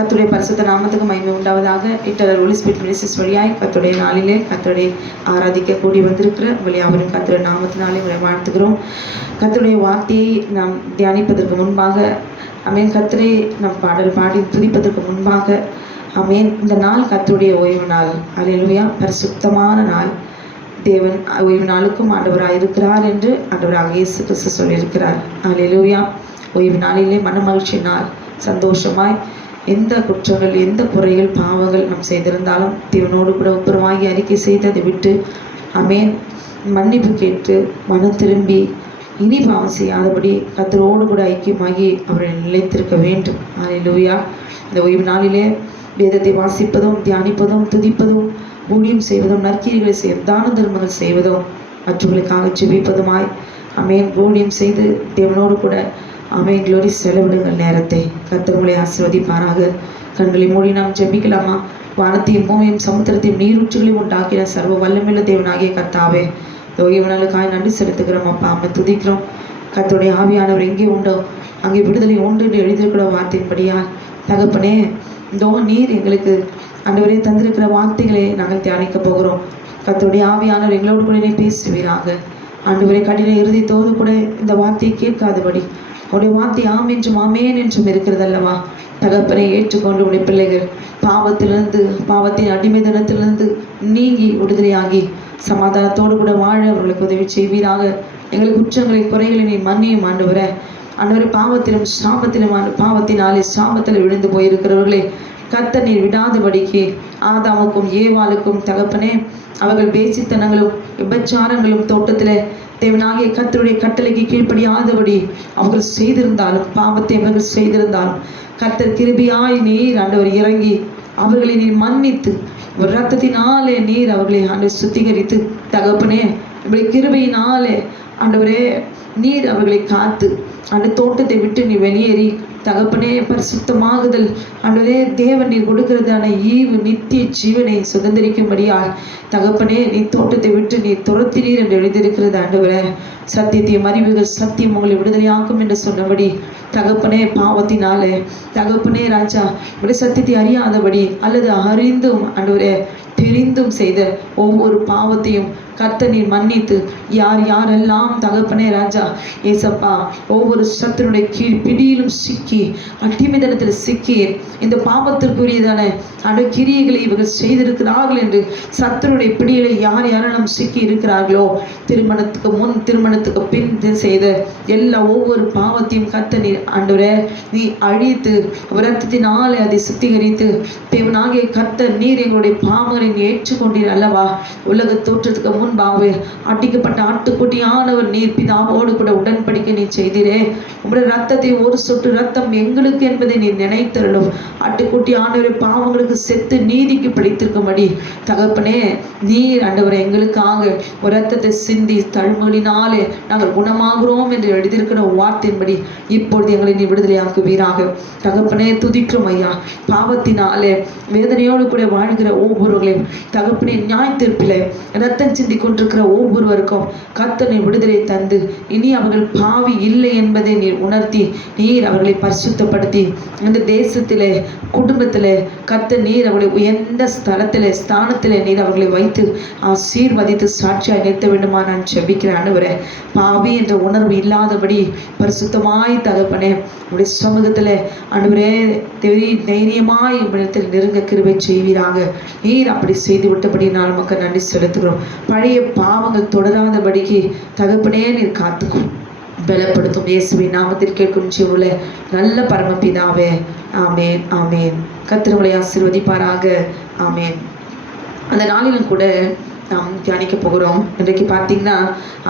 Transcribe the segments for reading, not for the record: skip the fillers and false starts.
கர்த்தருடைய பரிசுத்த நாமத்துக்கு மகிமை உண்டாவதாக. இட்டர் ஹோலி ஸ்பிரிட் மினிஸ்ட்ரிஸ் வழியாய் கர்த்தருடைய நாளிலே கர்த்தருடைய ஆராதிக்க கூடி வந்திருக்கிற யாவரும் கர்த்தருடைய நாமத்தினாலே உங்களை வாழ்த்துகிறோம். கர்த்தருடைய வார்த்தையை நாம் தியானிப்பதற்கு முன்பாக அமேன், கர்த்தரை நாம் பாடல் பாடி துதிப்பதற்கு முன்பாக அமேன், இந்த நாள் கர்த்தருடைய ஓய்வு நாள். அல்லேலூயா. பரிசுத்தமான நாள். தேவன் ஓய்வு நாளுக்கும் ஆண்டவராக இருக்கிறார் என்று ஆண்டவராக இயேசு கிறிஸ்து சொல்லியிருக்கிறார். அல்லேலூயா. ஓய்வு நாளிலே மனமகிழ்ச்சி நாள். சந்தோஷமாய் எந்த குற்றங்கள், எந்த குறைகள், பாவங்கள் நாம் செய்திருந்தாலும் தேவனோடு கூட ஒப்புரவாகி அறிக்கை செய்ததை விட்டு அமேன் மன்னிப்பு கேட்டு மனம் திரும்பி இனி பாவம் செய்யாதபடி கர்த்தரோடு கூட ஐக்கியமாகி அவரை நிலைத்திருக்க வேண்டும். அல்லேலூயா. இந்த ஓய்வு நாளிலே வேதத்தை வாசிப்பதும், தியானிப்பதும், துதிப்பதும், ஊழியம் செய்வதும், நற்கிரிகளை செய்வதும், தான தர்மங்கள் செய்வதும், மற்றவர்களுக்காக ஜெபிப்பதுமாய் அமேன் ஊழியம் செய்து தேவனோடு கூட அமேன் க்ளோரி செலவிடுங்கள் நேரத்தை. கர்த்தர் உங்களை ஆசீர்வதிப்பாராக. கண்களை மூடி நாம் ஜெபிக்கலாமா? வானத்தையும் பூமியும் சமுத்திரத்தையும் நீரூற்றுகளையும் உண்டாக்கின சர்வ வல்லமையுள்ள தேவனாகிய கர்த்தாவே, ஓய்வு நாளுக்காய் நன்றி செலுத்துகிறோம். அப்பா அம்மை துதிக்கிறோம். கர்த்தருடைய ஆவியானவர் எங்கே உண்டோ அங்கே விடுதலை உண்டு என்று எழுதியிருக்கிற வார்த்தையின்படியா தகப்பனே, இதோ நீர் எங்களுக்கு ஆண்டவரே தந்திருக்கிற வார்த்தைகளை நாங்கள் தியானிக்க போகிறோம். கர்த்தருடைய ஆவியானவர் எங்களோடு கூட பேசுவீராக. ஆண்டவரே, கடின இறுதித்தோடு கூட இந்த வார்த்தையை கேட்காதபடி உடைய வார்த்தை ஆம் என்றும் ஆமேன் என்றும் இருக்கிறது அல்லவா தகப்பனை ஏற்றுக்கொண்டு உடைய பிள்ளைகள் பாவத்திலிருந்து, பாவத்தின் அடிமைத்தனத்திலிருந்து நீங்கி விடுதலையாகி சமாதானத்தோடு கூட வாழ அவர்களுக்கு உதவி செய்வீராக. எங்கள் குற்றங்களை, குறைகளை நீ மன்னியும் ஆண்டவரே. ஆண்டவரே, பாவத்திலும் சாபத்திலும் பாவத்தினாலே சாபத்தில் விழுந்து போயிருக்கிறவர்களே கர்த்தர் நீர் விடாதபடிக்கு ஆதாமுக்கும் ஏவாளுக்கும் தகப்பனே அவர்கள் பேசித்தனங்களும் விபச்சாரங்களும் தோட்டத்தில் தேவனாகிய கர்த்தருடைய கட்டளைக்கு கீழ்ப்படியாதபடி அவர்கள் செய்திருந்தாலும், பாவத்தை அவர்கள் செய்திருந்தாலும் கர்த்தர் கிருபையாய் நீர் ஆண்டவர் இறங்கி அவர்களை நீர் மன்னித்து ஒரு இரத்தத்தினாலே நீர் அவர்களை ஆண்டவர் சுத்திகரித்து தகப்பனே இப்படி கிருபையினாலே ஆண்டவரே நீர் அவர்களை காத்து அந்த தோட்டத்தை விட்டு நீ வெளியேறி தகப்பனே பரிசுத்தமாகுதல் ஆண்டவரே தேவன் நீர் கொடுக்கிறதான ஈவு நித்திய ஜீவனை சுதந்திரிக்கும்படியால் தகப்பனே நீ தோட்டத்தை விட்டு நீ துரத்தினீர் என்று எழுதியிருக்கிறது ஆண்டவரே. சத்தியத்தையும் அறிவுகள் சத்தியம் உங்களை விடுதலையாக்கும் என்று சொன்னபடி தகப்பனே பாவத்தினாலே தகப்பனே ராஜா இப்படி சத்தியத்தை அறியாதபடி அல்லது அறிந்தும் ஆண்டவரே தெரிந்தும் செய்த ஒவ்வொரு பாவத்தையும் கர்த்தர் நீர் மன்னித்து யார் யாரெல்லாம் தகப்பனே ராஜா ஏசப்பா ஒவ்வொரு சத்தினுடைய கீழ் பிடியிலும் சிக்கி அடிமைத்தனத்தில் சிக்கி இந்த பாவத்திற்குரியதான கிரியைகளை இவர்கள் செய்திருக்கிறார்கள் என்று சத்துருடைய பிடியில யார் யாரெல்லாம் சிக்கி இருக்கிறார்களோ திருமணத்துக்கு முன் திருமணத்துக்கு பின் செய்த எல்லா ஒவ்வொரு பாவத்தையும் கர்த்தர் நீர் ஆண்டவரே நீ அழித்து இரத்தத்தினாலே அதை சுத்திகரித்து தேவனாகிய கர்த்தர் நீர் எங்களுடைய பாவங்களை ஏற்றுக்கொண்டீர் அல்லவா. உலக தோற்றத்துக்கு முன்பாகவே அடிக்கப்பட்ட ஆட்டுக்குட்டியானவர் நீர் பிதாவோடு கூட உடன்படிக்கை நீ செய்தீரே. உங்களுடைய ரத்தத்தை ஒரு சொட்டு ரத்தம் எங்களுக்கு என்பதை நீ நினைத்தருளும். ஆட்டுக்குட்டியானவரை பாவங்களுக்கு செத்து நீதிக்கு பிடித்திருக்கும்படி தகப்பனே நீர் ஆண்டவரை எங்களுக்காக ஒரு ரத்தத்தை சிந்தி தழும்புகளினாலே நாங்கள் குணமாகிறோம் என்று எழுதியிருக்கிற வார்த்தையின்படி இப்பொழுது எங்களை நீ விடுதலையாக்குவீராக. தகப்பனே துதிக்கிறோம் ஐயா. பாவத்தினாலே வேதனையோடு கூட வாழ்கிற ஒவ்வொருவர்களையும் தகப்பனே நியாய தீர்ப்பிலே ரத்தம் சிந்தி கொண்டிருக்கிற ஒவ்வொருவருக்கும் கர்த்தர் நீர் விடுதலை தந்து இனி அவர்கள் பாவி இல்லை என்பதை நீர் உணர்த்தி நீர் அவர்களை பரிசுத்தப்படுத்தி இந்த தேசத்திலே குடும்பத்திலே கர்த்தர் நீர் அவர்களை உயர்ந்த ஸ்தானத்திலே நீர் அவர்களை வைத்து ஆசீர்வதித்து சாட்சியாய் நிறுத்த வேண்டுமா நான் ஜெபிக்கிறேன் ஆண்டவரே. பாவி என்ற உணர்வு இல்லாதபடி பரிசுத்தமாய் தகப்பனே உடைய சமூகத்தில் ஆண்டவரே தைரியமாய் இடத்தில் நெருங்க கிருபை செய்வீராக. நீர் அப்படி செய்து விட்டபடி நான் நமக்கு நன்றி செலுத்துகிறோம். பழைய பாவங்கள் தொடராதபடிக்கு தகப்பனே நீர் காத்துக்கும் பலப்படுத்தும். இயேசுவின் நாமத்தில் கேட்கும் ஜீவனுள்ள நல்ல பரமபிதாவே, ஆமேன் ஆமேன். கர்த்தர் உங்களை ஆசீர்வதிப்பாராக. ஆமேன். அந்த நாளிலும் கூட நாம் தியானிக்க போகிறோம். இன்றைக்கு பார்த்தீங்கன்னா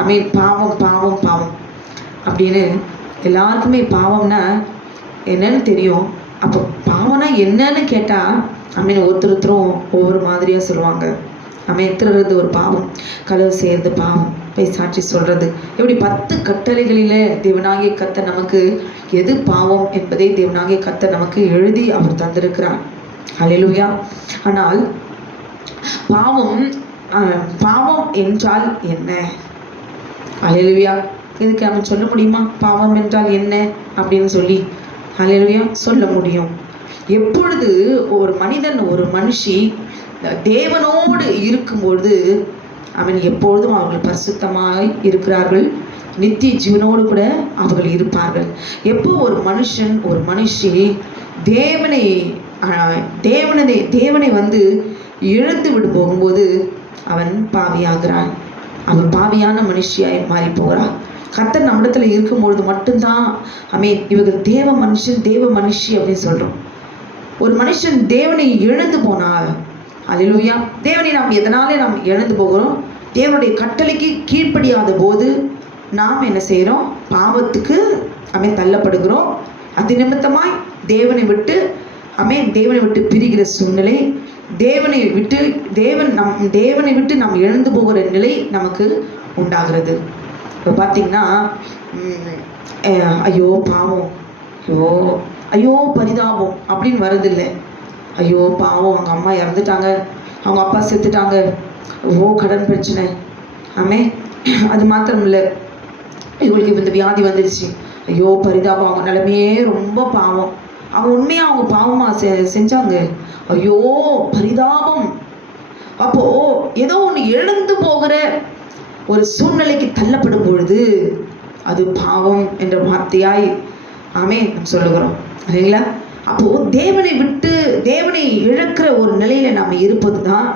ஆமேன் பாவம் பாவம் பாவம் அப்படின்னு எல்லாருக்குமே பாவம்னா என்னன்னு தெரியும். அப்போ பாவம்னா என்னன்னு கேட்டால் ஆமீன் ஒருத்தரும் ஒவ்வொரு மாதிரியாக சொல்லுவாங்க. ஆமீன் திருடுறது ஒரு பாவம், களவு செய்கிறது பாவம், போய் சாட்சி சொல்கிறது, இப்படி 10 கட்டளைகளில் தேவனாகிய கர்த்தர் நமக்கு எது பாவம் என்பதை தேவனாகிய கர்த்தர் நமக்கு எழுதி அவர் தந்திருக்கிறார். அல்லேலூயா. ஆனால் பாவம் பாவம் என்றால் என்ன? அல்லேலூயா. இதுக்கு நம்ம சொல்ல முடியுமா பாவம் என்றால் என்ன அப்படின்னு சொல்லி? அல்லேலூயா. சொல்ல முடியும். எப்பொழுது ஒரு மனிதன் ஒரு மனுஷி தேவனோடு இருக்கும்பொழுது அவன் எப்பொழுதும் அவர்கள் பரிசுத்தமாய் இருக்கிறார்கள், நித்திய ஜீவனோடு கூட அவர்கள் இருப்பார்கள். எப்போ ஒரு மனுஷன் ஒரு மனுஷி தேவனை இழந்து விடு போகும்போது அவன் பாவியாகிறான், அவன் பாவியான மனுஷியாய் மாறி போகிறான். கர்த்தர் நம்மிடத்துல இருக்கும்பொழுது மட்டும்தான் இவர்கள் தேவ மனுஷன் தேவ மனுஷி அப்படின்னு சொல்றோம். ஒரு மனுஷன் தேவனை இழந்து போனால், அல்லேலூயா, தேவனை நாம் எதனாலே நாம் இழந்து போகிறோம்? தேவனுடைய கட்டளைக்கு கீழ்ப்படியாத போது நாம் என்ன செய்கிறோம்? பாவத்துக்கு தள்ளப்படுகிறோம். அது நிமித்தமாய் தேவனை விட்டு பிரிகிற சூழ்நிலை, தேவனை விட்டு நாம் இழந்து போகிற நிலை நமக்கு உண்டாகிறது. இப்போ பார்த்தீங்கன்னா ஐயோ பாவம், ஐயோ பரிதாபம் அப்படின்னு வருதில்லை. ஐயோ பாவம், அவங்க அம்மா இறந்துட்டாங்க, அவங்க அப்பா செத்துட்டாங்க, கடன் பிரச்சனை, அது மாத்திரம் இல்லை, இவங்களுக்கு இந்த வியாதி வந்துடுச்சு, ஐயோ பரிதாபம், அவங்க நிலைமையே ரொம்ப பாவம், அவங்க உண்மையாக அவங்க பாவமாக செஞ்சாங்க, ஐயோ பரிதாபம். அப்போ ஏதோ ஒன்று இழந்து போகிற ஒரு சூழ்நிலைக்கு தள்ளப்படும் பொழுது அது பாவம் என்ற வார்த்தையாய் நம்ம சொல்லுகிறோம் இல்லைங்களா? அப்போ தேவனை இழக்கிற ஒரு நிலையில நாம் இருப்பது தான்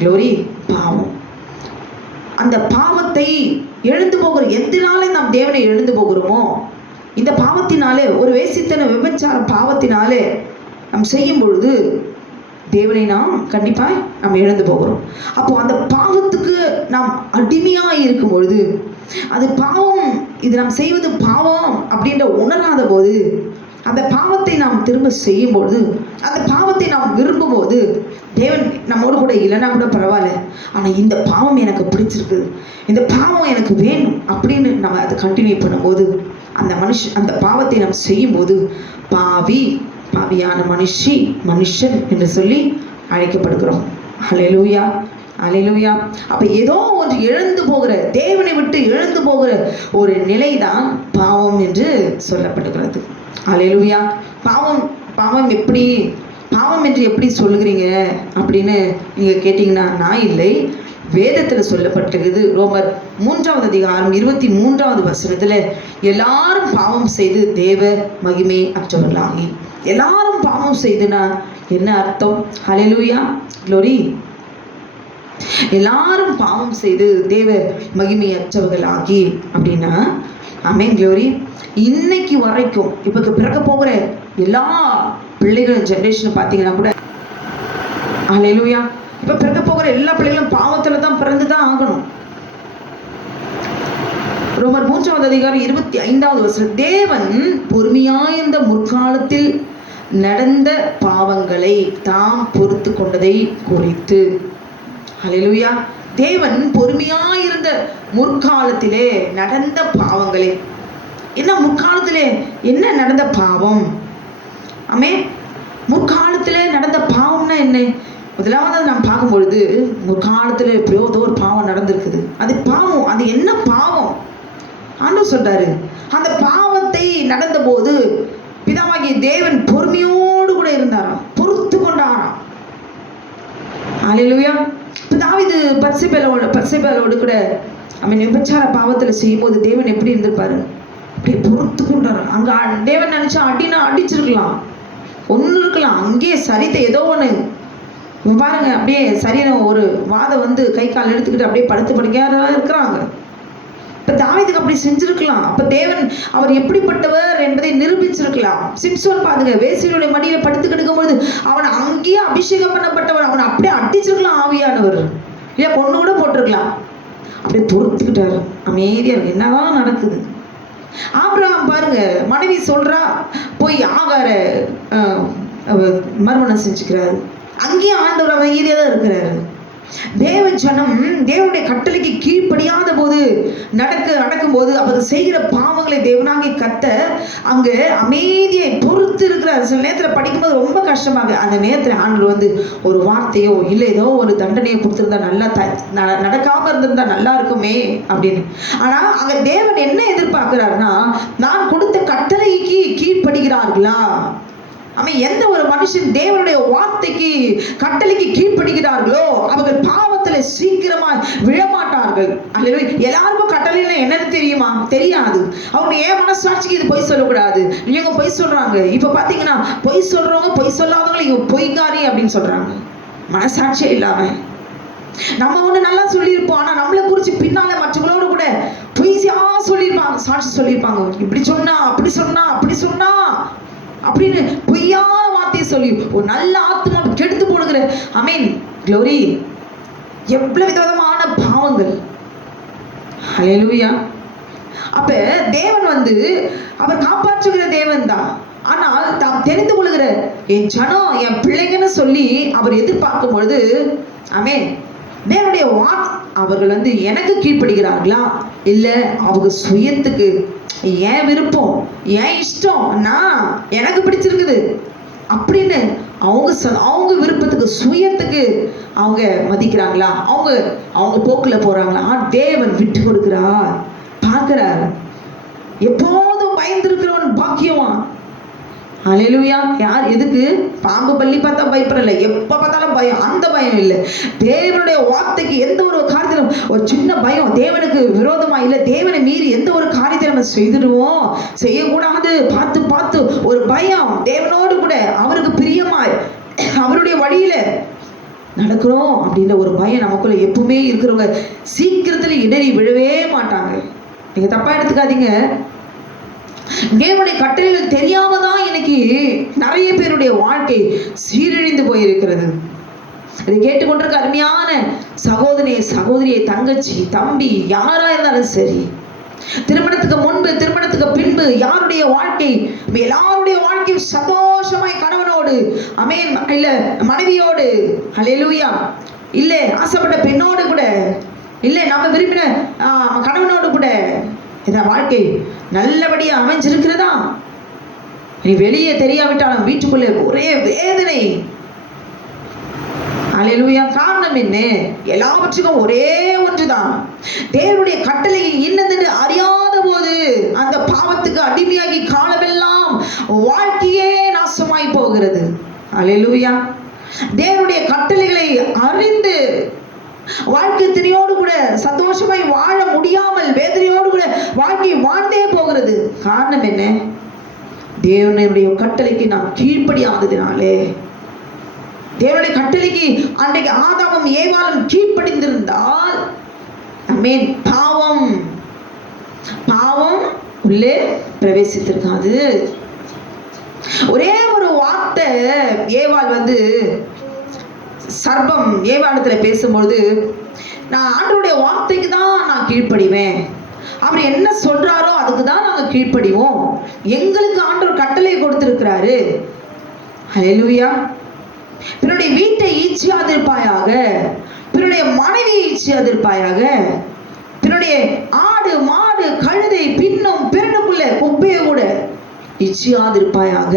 க்ளோரி பாவம். அந்த பாவத்தை எழுந்து போகிற எதனாலே நாம் தேவனை எழுந்து போகிறோமோ, இந்த பாவத்தினாலே, ஒரு வேசித்தன விபச்சார பாவத்தினாலே நாம் செய்யும் பொழுது தேவனை நாம் கண்டிப்பாக நாம் இழந்து போகிறோம். அப்போ அந்த பாவத்துக்கு நாம் அடிமையாக இருக்கும் பொழுது, அது பாவம், இது நாம் செய்வது பாவம் அப்படின்ற உணராத போது, அந்த பாவத்தை நாம் திரும்ப செய்யும் பொழுது, அந்த பாவத்தை நாம் விரும்பும் போது, தேவன் நம்மோடு கூட இல்லைன்னா கூட பரவாயில்ல, ஆனால் இந்த பாவம் எனக்கு பிடிச்சிருக்கு, இந்த பாவம் எனக்கு வேணும் அப்படின்னு நம்ம அதை கண்டினியூ பண்ணும்போது, அந்த பாவத்தை நாம் செய்யும்போது பாவியான மனுஷன் என்று சொல்லி அழைக்கப்படுகிறோம். ஹல்லேலூயா, ஹல்லேலூயா. அப்ப ஏதோ ஒன்று இழந்து போகிற, தேவனை விட்டு இழந்து போகிற ஒரு நிலைதான் பாவம் என்று சொல்லப்படுகிறது. ஹல்லேலூயா. பாவம் என்று எப்படி சொல்லுகிறீங்க அப்படின்னு நீங்க கேட்டீங்கன்னா, நான் இல்லை, வேதத்துல சொல்லப்பட்டிருக்குது. ரோமர் 3வது அதிகாரம் 23வது வசனத்துல, எல்லாரும் பாவம் செய்து தேவ மகிமை அற்றவர்களாகி. எல்லாரும் பாவம் செய்துனா என்ன அர்த்தம்? ஹல்லேலூயா, க்ளோரி. எல்லாரும் பாவம் செய்து தேவ மகிமை அற்றவர்களாகி அப்படின்னா, க்ளோரி. இன்னைக்கு வரைக்கும் இப்ப பிறக்க போகிற எல்லா பிள்ளைகளும் ஜெனரேஷன் பார்த்தீங்கன்னா கூட, ஹல்லேலூயா, இப்ப பிறக்க போகிற எல்லா பிள்ளைகளும் பாவத்துல தான் பிறந்துதான் ஆகணும். ரோமர் 3வது அதிகாரம் 25வது வசனம், தேவன் பொறுமையாயிருந்த முற்காலத்தில் நடந்த பாவங்களை தாம் பொறுத்து கொண்டதை குறித்து. ஹல்லேலூயா. தேவன் பொறுமையாயிருந்த முற்காலத்திலே நடந்த பாவங்களை. என்ன முற்காலத்திலே என்ன நடந்த பாவம்? முற்காலத்திலே நடந்த பாவம்னா என்ன? முதலாவது நாம் பார்க்கும் பொழுது, முற்காலத்தில் எப்படியோ ஒரு பாவம் நடந்திருக்குது. அது பாவம். அது என்ன பாவம்? ஆண்டவர் சொல்றாரு, அந்த பாவத்தை நடந்த போது பிதாவாகிய தேவன் பொறுமையோடு கூட இருந்தாராம், பொறுத்து கொண்டாராம். ஹல்லேலூயா. இப்போ தாவீது பத்சேபாளோடு கூட விபச்சார பாவத்துல செய்யும் போது தேவன் எப்படி இருந்திருப்பாரு? அப்படியே பொறுத்து கொண்டாராம். அங்க தேவன் நினைச்சா அடினா அடிச்சிருக்கலாம், ஒன்று இருக்கலாம், அங்கேயே சரித்தை ஏதோ ஒன்று பாருங்க, அப்படியே சரியான ஒரு வாதம் கை கால் எடுத்துக்கிட்டு அப்படியே படுத்து படுக்கையாக இருக்கிறாங்க. இப்ப தாவீதுக்கு அப்படி செஞ்சிருக்கலாம். அப்ப தேவன் அவர் எப்படிப்பட்டவர் என்பதை நிரூபிச்சிருக்கலாம். சிம்சோன் பாருங்க, வேசியுடைய மடியில படுத்து கிடக்கும் பொழுது அவன் அங்கேயே அபிஷேகம் பண்ணப்பட்டவர், அவன் அப்படியே அடிச்சிருக்கலாம் ஆவியானவர், இல்ல பொண்ணு கூட போட்டிருக்கலாம். அப்படியே பொறுத்துக்கிட்டாரு, அமைதியா இருக்கு, என்னதான் நடக்குது. ஆபிரகாம் பாருங்க, மனைவி சொல்றா போய் ஆகார மறுமணம் செஞ்சுக்கிறாரு, அங்கேயும் ஆண்டவர் அமைதியா தான் இருக்கிறாரு. தேவ ஜனம் தேவனுடைய கட்டளைக்கு கீழ்ப்படியாத போது நடக்கும்போது அவர் செய்கிற பாவங்களை தேவனாகி கர்த்தர் அங்க அமைதியை பொறுத்து இருக்கிறார். சில நேரத்தில் படிக்கும்போது ரொம்ப கஷ்டமாக, அந்த நேரத்தில் ஆண்டவர் ஒரு வார்த்தையோ இல்லை ஏதோ ஒரு தண்டனையை கொடுத்துருந்தா நல்லா நடக்காம இருந்திருந்தா நல்லா இருக்குமே அப்படின்னு. ஆனா அங்க தேவன் என்ன எதிர்பார்க்கிறாருன்னா, நான் கொடுத்த கட்டளைக்கு கீழ்ப்படுகிறார்களா? எந்த ஒரு மனுஷன் தேவனுடைய வார்த்தைக்கு கட்டளைக்கு கீழ்ப்படுகிறார்களோ அவர்கள் பாவத்துல சீக்கிரமாய் விழமாட்டார்கள். எல்லாருக்கும் கட்டளைன்னா என்னன்னு தெரியுமா? தெரியாது. அவங்க ஏன் மனசாட்சிக்கு இது பொய் சொல்லக்கூடாது, இவங்க பொய் சொல்றாங்க. இப்ப பாத்தீங்கன்னா பொய் சொல்றவங்க பொய் சொல்லாதவங்க இவங்க பொய்காரி அப்படின்னு சொல்றாங்க. மனசாட்சியே இல்லாம நம்ம ஒண்ணு நல்லா சொல்லியிருப்போம், ஆனா நம்மளை குறிச்சு பின்னால மற்றவங்களோட கூட பொய்யா சொல்லியிருப்பாங்க, சாட்சி சொல்லியிருப்பாங்க. இப்படி சொன்னா அப்படி சொன்னா அப்படி சொன்னா அப்படின்னு பொய்யான வார்த்தையை சொல்லி ஒரு நல்ல ஆத்மா கெடுத்து போடுகிற க்ளோரி எவ்வளவு விதவிதமான பாவங்கள். ஹல்லேலூயா. அப்ப தேவன் அவர் காப்பாற்றுகிற தேவன் தான். ஆனால் தாம் தெரிந்து கொள்கிற என் ஜனம் என் பிள்ளைங்கன்னு சொல்லி அவர் எதிர்பார்க்கும் பொழுது தேவனுடைய அவர்கள் எனக்கு கீழ்ப்படுகிறார்களா, இல்ல அவங்க சுயத்துக்கு ஏன் விருப்பம் ஏன் இஷ்டம் நான் எனக்கு பிடிச்சிருக்குது அப்படின்னு அவங்க விருப்பத்துக்கு சுயத்துக்கு அவங்க மதிக்கிறாங்களா, அவங்க போக்குல போறாங்களா? தேவன் விட்டு கொடுக்கிறார், பார்க்கிறார். எப்போதும் பயந்திருக்கிறவன் பாக்கியவான். ஹல்லேலூயா. யார் எதுக்கு? பாம்பு பள்ளி பார்த்தா பயப்படல, எப்ப பார்த்தாலும் பயம். அந்த பயம் இல்லை. தேவனுடைய வார்த்தைக்கு எந்த ஒரு காரியத்திலும் ஒரு சின்ன பயம், தேவனுக்கு விரோதமா இல்லை, தேவனை மீறி எந்த ஒரு காரியத்தை நம்ம செய்துடுவோம் செய்யக்கூடாது பார்த்து பார்த்து ஒரு பயம். தேவனோடு கூட அவருக்கு பிரியமாய் அவருடைய வழியில நடக்கிறோம் அப்படின்ற ஒரு பயம் நமக்குள்ள எப்பவுமே இருக்கிறவங்க சீக்கிரத்துல இடறி விழவே மாட்டாங்க. நீங்க தப்பா எடுத்துக்காதீங்க. தேவனுடைய கட்டளைகள் தெரியாம தான் இன்னைக்கு நிறைய பேருடைய வாழ்க்கை சீரழிந்து போயிருக்கிறது. இதை கேட்டுக்கொண்டிருக்க அருமையான சகோதரியை தங்கச்சி தம்பி யாரா இருந்தாலும் சரி, திருமணத்துக்கு முன்பு திருமணத்துக்கு பின்பு யாருடைய வாழ்க்கை, எல்லாருடைய வாழ்க்கை சந்தோஷமாய் கணவனோடு இல்ல மனைவியோடு, ஹல்லேலூயா, இல்ல ஆசைப்பட்ட பெண்ணோடு கூட, இல்ல நம்ம விரும்பின கணவனோடு கூட இந்த வாழ்க்கை நல்லபடியா அமைஞ்சிருக்கிறதா? நீ வெளியே தெரியாவிட்டாலும் வீட்டுக்குள்ள ஒரே வேதனை. ஹல்லேலூயா. காரணம் என்ன? எல்லாவற்றுக்கும் ஒரே ஒன்றுதான். தேவனுடைய கட்டளை இன்னதென்று அறியாத போது அந்த பாவத்துக்கு அடிமையாகி காலமெல்லாம் வாழ்க்கையே நாசமாய் போகிறது. ஹல்லேலூயா. தேவனுடைய கட்டளைகளை அறிந்து வாழ்க்கை திரையோடு கூட சந்தோஷமாய் வாழ முடியாமல் வேதனையோடு கூட வாழ்க்கை வாழ்ந்தே போகிறது. காரணம் என்ன? தேவனுடைய கட்டளைக்கு நாம் கீழ்ப்படியாததினாலே. தேவனுடைய கட்டளைக்கு அன்றைக்கு ஆதாமும் ஏவாளும் கீழ்ப்படிந்திருந்தால் பாவம் உள்ளே பிரவேசித்திருக்காது. ஒரே ஒரு வார்த்தை ஏவாள் சர்ப்பம் ஏவாளத்துல பேசும்பொழுது, நான் ஆண்டவருடைய வார்த்தைக்கு தான் நான் கீழ்ப்படிவேன், அவர் என்ன சொல்றாரோ அதுக்கு தான் நாங்க கீழ்ப்படிவோம், எங்களுக்கு ஆண்டவர் கட்டளை கொடுத்திருக்கிறாரு. ஹல்லேலூயா. பிறனுடைய வீட்டை ஈச்சியாதிருப்பாயாக, பிறனுடைய மனைவியை ஈச்சியாதிருப்பாயாக, பிறனுடைய ஆடு மாடு கழுதை பின்னும் பிறனுக்குள்ள குப்பையை கூட ஈச்சியாதிருப்பாயாக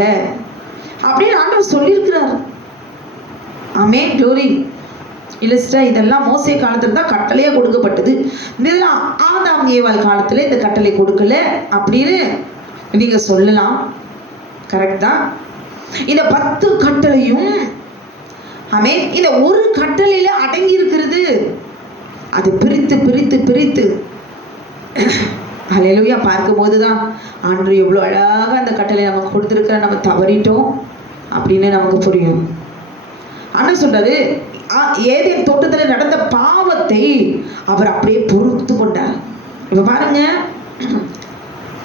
அப்படின்னு ஆண்டவர் சொல்லியிருக்கிறார். க்ளோரி. இல்லை சிஸ்டர், இதெல்லாம் மோசே காலத்துல தான் கட்டளையா கொடுக்கப்பட்டது, இதெல்லாம் ஆதாம் ஏவாள் காலத்துல இந்த கட்டளை கொடுக்கல அப்படின்னு நீங்க சொல்லலாம். கரெக்ட் தான். இந்த 10 கட்டளையும் இந்த ஒரு கட்டளையில அடங்கி இருக்கிறது. அது பிரித்து பிரித்து பிரித்து ஹல்லேலூயா பார்க்கும் போதுதான் ஆண்டவர் எவ்வளவு அழகா அந்த கட்டளை நமக்கு கொடுத்திருக்கிற, நம்ம தவறிட்டோம் அப்படின்னு நமக்கு புரியும். ஆனா சொல்றாரு, ஏதேன் தோட்டத்தில் நடந்த பாவத்தை அவர் அப்படியே பொறுத்து கொண்டார். இப்ப பாருங்க,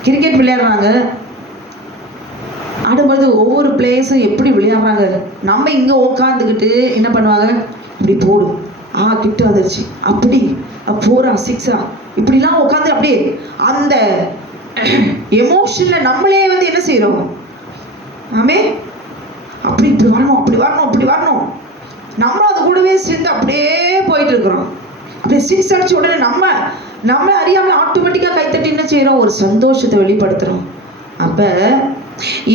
கிரிக்கெட் விளையாடுறாங்க, ஆடும்போது ஒவ்வொரு பிளேயர்ஸும் எப்படி விளையாடுறாங்க. நம்ம இங்க உட்காந்துக்கிட்டு என்ன பண்ணுவாங்க, இப்படி போடு, கிட்ட வந்துருச்சு, அப்படி 4 6 இப்படிலாம் உட்காந்து அப்படியே அந்த எமோஷன்ல நம்மளே என்ன செய்யறோம், அப்படி இப்படி வரணும் அப்படி வரணும் அப்படி வரணும், நம்மளும் அது கூடவே சேர்ந்து அப்படியே போயிட்டு இருக்கிறோம். அப்படியே 6 அடிச்ச உடனே நம்ம அறியாம ஆட்டோமேட்டிக்கா கைத்தட்டி என்ன செய்யறோம், ஒரு சந்தோஷத்தை வெளிப்படுத்துறோம். அப்ப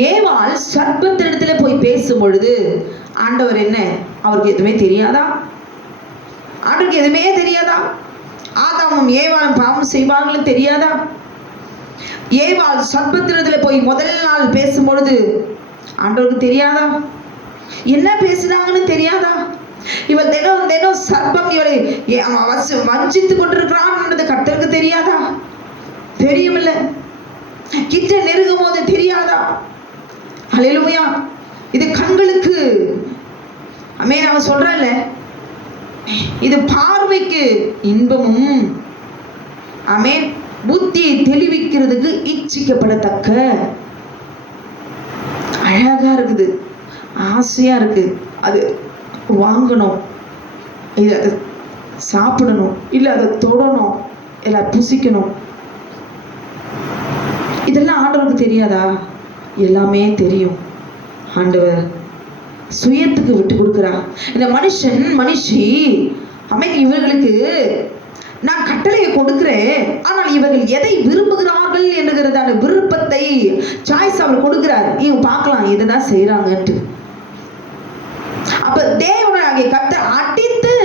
ஏவாள் சர்ப்பத்தினிடத்துல போய் பேசும் பொழுது ஆண்டவர் என்ன, அவருக்கு எதுவுமே தெரியாதா? ஆண்டவருக்கு எதுவுமே தெரியாதா? ஆதாமும் ஏவாளும் பாவம் செய்வாங்களும் தெரியாதா? ஏவாள் சர்ப்பத்தினிடத்துல போய் முதல் நாள் பேசும் பொழுது ஆண்டவருக்கு தெரியாதா? என்ன பேசுறாங்கன்னு தெரியாதா? இவள் தினம் தினம் சர்ப்பம் இவளை வஞ்சித்து கொண்டிருக்கிறான் கர்த்தருக்கு தெரியாதா? தெரியுமில்ல. கிட்ட நெருங்கும் போது தெரியாதா? ஹல்லேலூயா. இது கண்களுக்கு ஆமென் அவன் சொல்றல்ல, இது பார்வைக்கு இன்பமும் ஆமென் புத்தியை தெளிவிக்கிறதுக்கு இச்சிக்கப்படத்தக்க. அழகா இருக்குது, ஆசையா இருக்கு, அது வாங்கணும், இதை சாப்பிடணும், இல்லை அதை தொடணும், இல்லை புசிக்கணும். இதெல்லாம் ஆண்டவருக்கு தெரியாதா? எல்லாமே தெரியும். ஆண்டவர் சுயத்துக்கு விட்டு கொடுக்கிறா. இந்த மனுஷன் மனுஷி அமைக்க இவர்களுக்கு நான் கட்டளையை கொடுக்கிறேன், ஆனால் இவர்கள் எதை விரும்புகிறார்கள் என்கிறதான விருப்பத்தை சாய்ஸ் அவர் கொடுக்கிறார். இவங்க பார்க்கலாம் இதுதான் செய்யறாங்கன்ட்டு. அப்ப தேவனாகிய கர்த்தர் அடித்து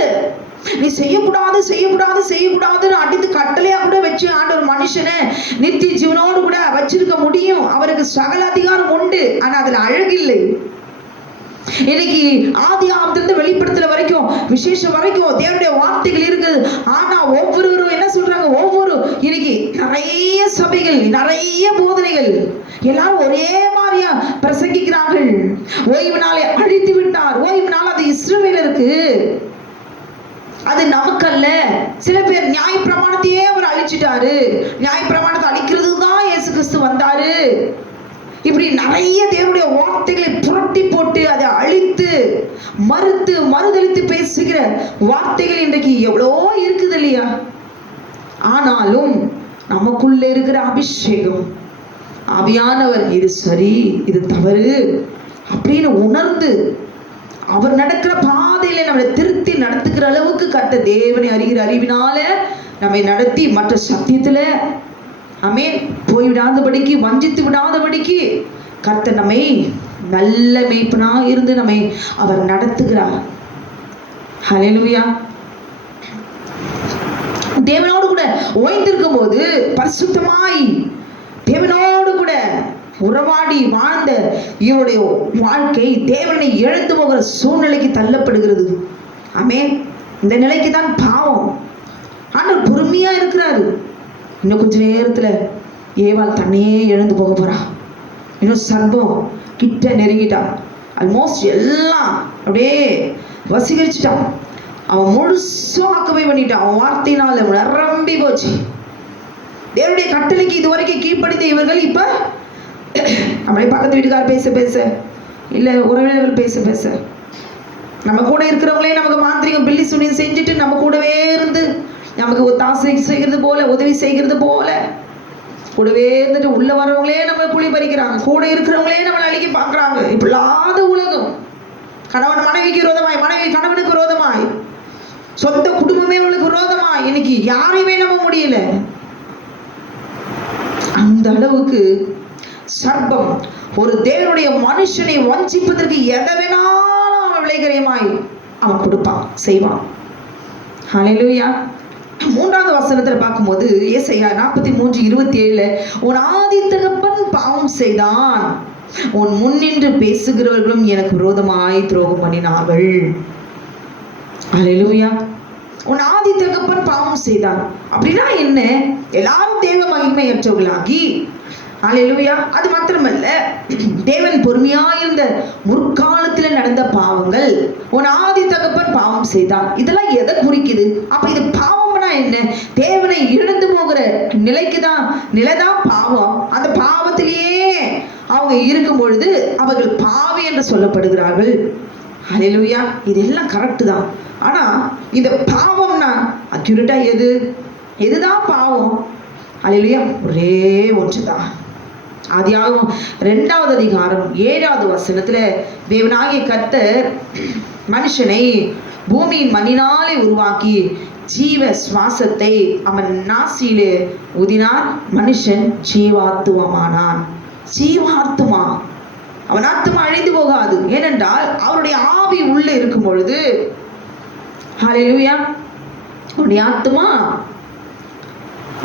நீ செய்யக்கூடாது செய்யக்கூடாது செய்யக்கூடாதுன்னு அடித்து கட்டளையா கூட வச்சு ஆண்டவர் மனுஷனை நித்திய ஜீவனோடு கூட வச்சிருக்க முடியும். அவருக்கு சகல அதிகாரம் உண்டு. ஆனா அதுல அழகில்லை. இன்னைக்கு ஆதி ஆகத்திலிருந்து வெளிப்படுத்தல வரைக்கும் விசேஷம் வரைக்கும் தேவனுடைய வார்த்தைகள் இருக்குது. ஆனா ஒவ்வொருவரும் என்ன சொல்றாங்க? இன்னைக்கு நிறைய சபைகள், நிறைய போதனைகள் எல்லாரும் ஒரே மாதிரியா பிரசங்கிக்கிறார்கள். ஓய்வு நாளை அழித்து விட்டார். ஓய்வு நாள் அது இஸ்ரவேலருக்கு, அது நமக்கல்ல. சில பேர் நியாய பிரமாணத்தையே அவர் அழிச்சிட்டாரு. நியாய பிரமாணத்தை அழிக்கிறதுக்கு தான் இயேசு கிறிஸ்து வந்தாரு. இப்படி நிறைய தேவனுடைய வார்த்தைகளை புரட்டி போட்டு அதை அழித்து மறுத்து மறுதளித்து பேசுகிற வார்த்தைகள் இன்றைக்கு எவ்வளோ இருக்குது இல்லையா? ஆனாலும் நமக்குள்ள இருக்கிற அபிஷேகம், ஆவியானவர் இது சரி இது தவறு அப்படின்னு உணர்ந்து அவர் நடக்கிற பாதையில நம்மளை திருத்தி நடத்துகிற அளவுக்கு கர்த்தர் தேவனை அறிகிற அறிவினால நம்மை நடத்தி மற்ற சத்தியத்துல ஆமென் போய்விடாதபடிக்கு, வஞ்சித்து விடாதபடிக்கு கர்த்தர் நம்மை நல்ல மேய்ப்பனா இருந்து நம்மை அவர் நடத்துகிறார். ஹல்லேலூயா. தேவனோடு கூட ஓய்ந்திருக்கும் போது பரிசுத்தமாய் தேவனோடு கூட உறவாடி வாழ்ந்த இவருடைய வாழ்க்கை தேவனை இழந்து போகிற சூழ்நிலைக்கு தள்ளப்படுகிறது. ஆமென். இந்த நிலைக்கு தான் பாவம். ஆண்டவர் பொறுமையா இருக்கிறாரு. இன்னும் கொஞ்ச நேரத்துல ஏவாள் தன்னையே இழந்து போக போறா. இன்னும் சர்ப்பம் கிட்ட நெருங்கிட்டான். ஆல்மோஸ்ட் எல்லாம் அப்படியே வசீகரிச்சுட்டான். அவன் முழுசும் ஆக்கவே பண்ணிட்டான். அவன் வார்த்தையினால நிரம்பி போச்சு. தேவனுடைய கட்டளைக்கு இதுவரைக்கும் கீழ்ப்படித்த இவர்கள் இப்ப நம்மளே பக்கத்து வீட்டுக்காரர் பேச பேச, இல்லை உறவினர்கள் பேச பேச, நம்ம கூட இருக்கிறவங்களே நமக்கு மாந்திரிகம் பில்லி சுனியம் செஞ்சுட்டு நம்ம கூடவே இருந்து நமக்கு ஒத்தாசை செய்கிறது போல, உதவி செய்கிறது போல கூடவே இருந்துட்டு உள்ள வரவங்களே நம்ம குழி பறிக்கிறாங்க, கூட இருக்கிறவங்களே நம்மளை அழிக்க பார்க்குறாங்க. இப்படிலாத உலகம். கணவன் மனைவிக்கு விரோதமாய், மனைவி கணவனுக்கு விரோதமாய், சொந்த குடும்பமே அவளுக்கு விரோதமாய், இன்னைக்கு யாரையுமே நம்ப முடியல. அந்த அளவுக்கு சர்ப்பம் ஒரு தேவனுடைய மனுஷனை வஞ்சிப்பதற்கு எதை வேணாலும் அவன் விளைகரியமாய் அவன் கொடுப்பான், செய்வான். ஹல்லேலூயா. மூன்றாவது வசனத்துல பார்க்கும்போது ஏசாயா 43:27 உன் ஆதி தகப்பன் பாவம் செய்தான், உன் முன்னின்று பேசுகிறவர்களும் எனக்கு விரோதமாய் துரோகம் பண்ணினார்கள். ஹல்லேலூயா. உன் ஆதி தகப்பன் பாவம் செய்தான் அப்படின்னா என்ன? எல்லாரும் தேவ மகிமையற்றவர்களாகி, ஹல்லேலூயா. அது மாத்திரமல்ல, தேவன் பொறுமையாயிருந்த முற்காலத்தில் நடந்த பாவங்கள், உன் ஆதி தகப்பன் பாவம் செய்தான். இதெல்லாம் எதை குறிக்குது? அப்ப இது பாவம்னா என்ன? தேவனை இழந்து போகிற நிலைதான் பாவம். அந்த பாவத்திலேயே அவங்க இருக்கும் பொழுது அவர்கள் பாவி என்று சொல்லப்படுகிறார்கள். ஹல்லேலூயா. இதெல்லாம் கரெக்டு தான். ஆனா இந்த பாவம்னா அக்யூரேட்டா எதுதான் பாவம்? ஹல்லேலூயா. ஒரே ஒன்றுதான். ஆதியாகமம் 2வது அதிகாரம் 7வது வசனத்துல தேவனாகிய கர்த்தர் மனுஷனை பூமியின் மண்ணினாலே உருவாக்கி ஜீவ சுவாசத்தை அவன் நாசியிலே ஊதினார். மனுஷன் ஜீவாத்துவமானான். ஜீவாத்துமா, அவன் ஆத்துமா அழிந்து போகாது. ஏனென்றால் அவருடைய ஆவி உள்ள இருக்கும் பொழுது, ஹல்லேலூயா, அவருடைய ஆத்துமா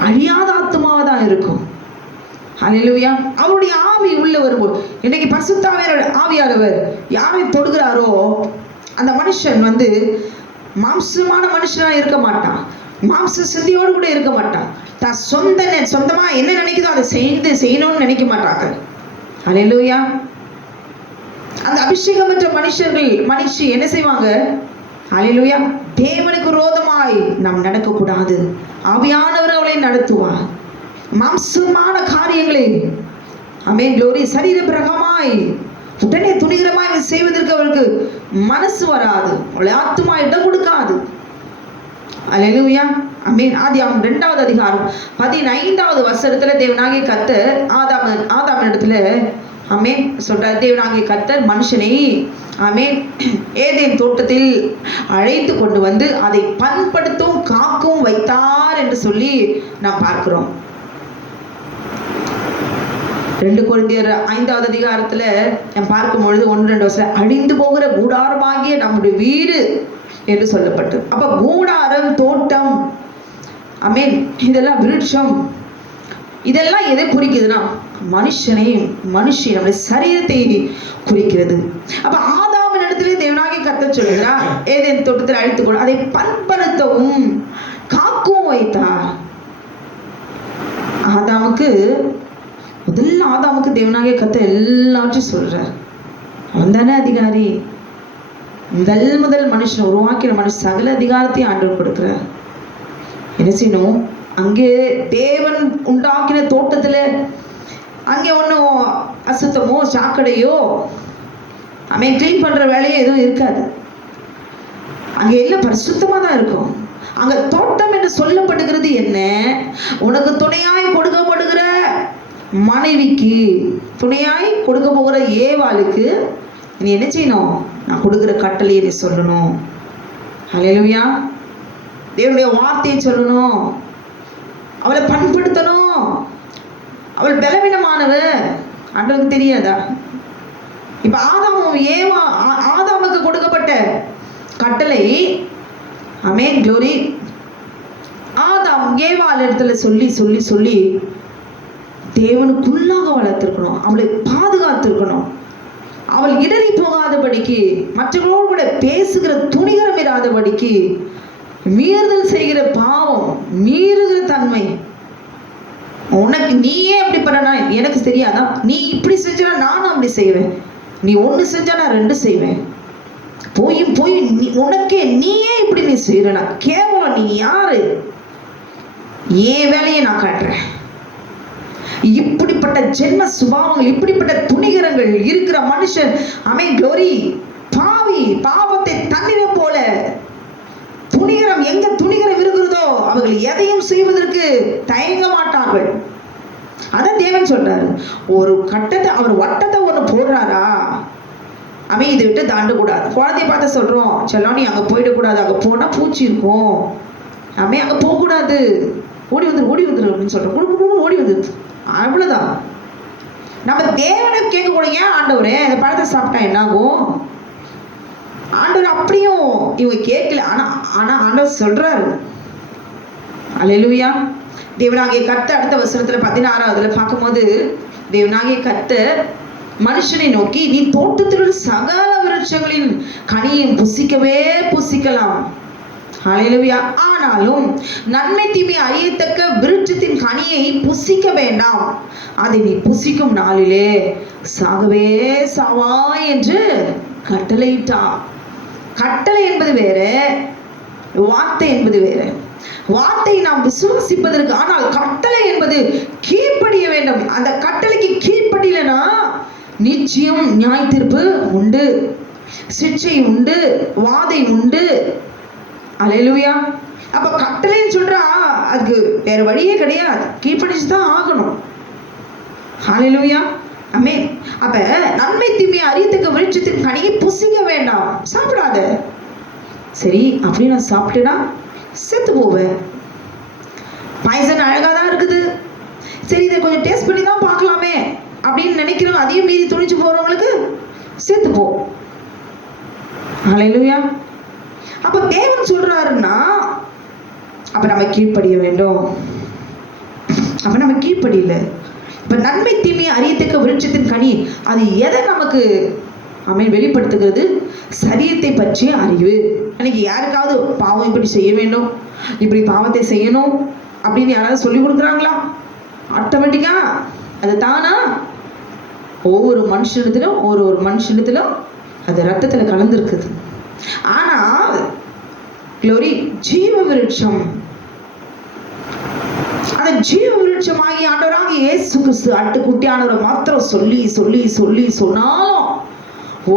அழியாத ஆத்துமாவா தான் இருக்கும். ஹல்லேலூயா. அவருடைய ஆவி உள்ள வரும்போது, இன்னைக்கு பரிசுத்த ஆவியானவர் யாரை தொடுகிறாரோ அந்த மனுஷன் மாம்சமான மனுஷனா இருக்க மாட்டான், மாம்ச சிந்தியோடு கூட இருக்க மாட்டான். தான் சொந்தமா என்ன நினைக்குதோ அதை செய்யணும்னு நினைக்க மாட்டாங்க. ஹல்லேலூயா. அந்த அபிஷேகமற்ற மனுஷி என்ன செய்வாங்க? ஹல்லேலூயா. தேவனுக்கு விரோதமாய் நாம் நடக்கக்கூடாது. ஆவியானவர் அவளை நடத்துவார். மாம்சமான காரியங்களை ஆமென் க்ளோரி சரீர பிரகமாய் உடனே துணிகரமாய் செய்வதற்கு அவருக்கு மனசு வராது. அவளை ஆத்துமா இடம் கொடுக்காது. அல்லேலூயா. ஆமென். ஆதியாகமம் 2வது அதிகாரம் 15வது வசனத்துல தேவனாகிய கர்த்தர் ஆதாம் இடத்துல ஆமென் சொல்றார். தேவனாகிய கர்த்தர் மனுஷனை ஆமென் ஏதேன் தோட்டத்தில் அழைத்து கொண்டு வந்து அதை பண்படுத்தும் காக்கும் வைத்தார் என்று சொல்லி நாம் பார்க்கிறோம். 2 கொரிந்தியர் 5வது அதிகாரத்துல நாம் பார்க்கும் பொழுது 1-2 வசனம் அழிந்து போகிற கூடாரமாகிய நம்முடைய வீடு என்று சொல்லப்பட்டு, அப்ப கூடாரம், தோட்டம், ஆமென், இதெல்லாம் விருட்சம், இதெல்லாம் எதை குறிக்குதுன்னா நம்முடைய சரீரத்தை குறிக்கிறது. அப்ப ஆதாமின் இடத்துல தேவனாகிய கர்த்தர் சொல்லுகிறார், ஏதேன் தோட்டத்தில் அழைத்துக்கொண்டு அதை பண்படுத்தவும் காக்கவும் வைத்தார். ஆதாமுக்கு தேவனாகிய கர்த்தர் எல்லாத்தையும் சொல்றார். அவன் தானே அதிகாரி. முதல் மனுஷன் உருவாக்கின மனுஷன் சகல அதிகாரத்தையும் ஆண்டவர் கொடுக்கிறார். என்ன செய்யணும்? அங்கே தேவன் உண்டாக்கின தோட்டத்துல அங்கே ஒன்றும் அசுத்தமோ சாக்கடையோ அவன் கிளீன் பண்ற வேலையோ எதுவும் இருக்காது. அங்கே எல்லாம் பரிசுத்தமா தான் இருக்கும். அங்க தோட்டம் என்று சொல்லப்படுகிறது என்ன? உனக்கு துணையாய் கொடுக்கப்படுகிற மனைவிக்கு, துணையாய் கொடுக்க போகிற ஏவாளுக்கு நீ என்ன செய்யணும்? நான் கொடுக்குற கட்டளையை நீ சொல்லணும். ஹல்லேலூயா. தேவனுடைய வார்த்தையை சொல்லணும். அவளை பண்படுத்தணும். அவள் பலவீனமானவ, ஆண்டவருக்கு தெரியாதா? இப்ப ஆதாமுக்கு கொடுக்கப்பட்ட கட்டளை ஆமென் க்ளோரி ஆதாம் ஏவாள் இடத்துல சொல்லி சொல்லி சொல்லி தேவனுக்குள்ளாக வளர்த்திருக்கணும். அவளை பாதுகாத்திருக்கணும். அவள் இடறி போகாதபடிக்கு, மற்றவர்களோடு கூட பேசுகிற துணிகரம் இராதபடிக்கு, மீறுதல் செய்கிற பாவம், மீறுகிற தன்மை, உனக்கு நீயே அப்படி பண்ணனா எனக்கு தெரியாதா? நீ இப்படி செஞ்சா நானும் அப்படி செய்வேன். நீ 1 செஞ்சா நான் 2 செய்வேன். போய் உனக்கே நீயே இப்படி நீ செய்யறனா கேவலம். நீ யாரு? ஏன் வேலையை நான் காட்டுறேன். இப்படிப்பட்ட ஜென்ம சுபாவங்கள், இப்படிப்பட்ட துணிகரங்கள் இருக்கிற மனுஷன் ஆமென் க்ளோரி பாவத்தை தண்ணீரை போல துணிகரம், எங்க துணிகரம் இருக்கிறதோ அவர்கள் எதையும் செய்வதற்கு தயங்க மாட்டார்கள். அதான் தேவன் சொல்றாரு. ஒரு கட்டத்தை அவர் வட்டத்தை ஒண்ணு போடுறாரா, அவன் இதை விட்டு தாண்ட கூடாது. குழந்தைய பார்த்து சொல்றோம், செல்லம் நீ அங்க போயிடக்கூடாது, அங்க போனா பூச்சி இருக்கும், அவன் அங்க போக கூடாது, ஓடி வந்துரு அப்படின்னு சொல்றோம். ஓடி வந்துரு, அவ்வளவுதான். நம்ம தேவனை கேட்க கூட, ஏன் ஆண்டவரே இந்த பழத்தை சாப்பிட்டா என்ன ஆகும்? ஆண்டவர் அப்படியும் இவங்க கேட்கல. ஆனா ஆண்டவர் சொல்றாரு. அல்லேலூயா. தேவனாகிய கர்த்தர் அடுத்த வசனத்துல 16வதுல பார்க்கும்போது தேவனாகிய கர்த்தர் மனுஷனை நோக்கி, நீ தோட்டத்தில் உள்ள சகல விருட்சங்களின் கனியும் புசிக்கலாம். ஹல்லேலூயா. ஆனாலும் நன்மை தீமை அறியத்தக்க விருட்சத்தின் கனியை புசிக்க வேண்டாம். அதை நீ புசிக்கும் நாளிலே சாகவே சாவாய் என்று கட்டளையிட்டார். கட்டளை என்பது வேற, வார்த்தை என்பது வேற. வார்த்தை நாம் விசுவாசிப்பதற்கு, ஆனால் கட்டளை என்பது கீழ்ப்படிய வேண்டும். அந்த கட்டளைக்கு கீழ்ப்படியலனா நிச்சயம் நியாய தீர்ப்பு உண்டு, சிக்ஷை உண்டு, வாதை உண்டு. அல்லேலூயா. அப்ப கட்டளைன்னு சொல்றா, அதுக்கு வேற வழியே கிடையாது, கீழ்ப்படிச்சுதான் ஆகணும். ஹல்லேலூயா. ஆமென். அப்ப நன்மை தீமை அறியத்தக்க விருட்சத்தின் கனியை புசிக்க வேண்டாம், சாப்பிடாத. சரி, அப்படி நான் சாப்பிட்டேன்னா செத்து போவேன். பாய்சன் அழகா தான் இருக்குது, சரி இதை கொஞ்சம் டேஸ்ட் பண்ணி தான் பார்க்கலாமே அப்படின்னு நினைக்கிறோம். அதையும் மீறி துணிச்சு போறவங்களுக்கு செத்து போ. ஹல்லேலூயா. அப்ப தேவன் சொல்றாருன்னா அப்ப நம்ம கீழ்ப்படிய வேண்டும். அப்ப நம்ம கீழ்ப்படியில இப்ப நன்மை தீமையை அறியத்தக்க விருட்சத்தின் கனி அது எதை நமக்கு வெளிப்படுத்துகிறது? சரியத்தை பற்றிய அறிவு. அன்னைக்கு யாருக்காவது பாவம் இப்படி செய்ய வேண்டும், இப்படி பாவத்தை செய்யணும் அப்படின்னு யாராவது சொல்லி கொடுக்குறாங்களா? ஆட்டோமேட்டிக்கா அது தானா ஒவ்வொரு மனுஷனிடத்திலும் அது ரத்தத்துல கலந்துருக்குது. ஆனா க்ளோரி, ஜீவ விருட்சம், அந்த ஜீவ விருட்சமாகி ஆண்டவராக இயேசு கிறிஸ்து ஆட்டுக்குட்டியானவரை மாத்திரம் சொல்லி சொல்லி சொல்லி சொன்னாலும்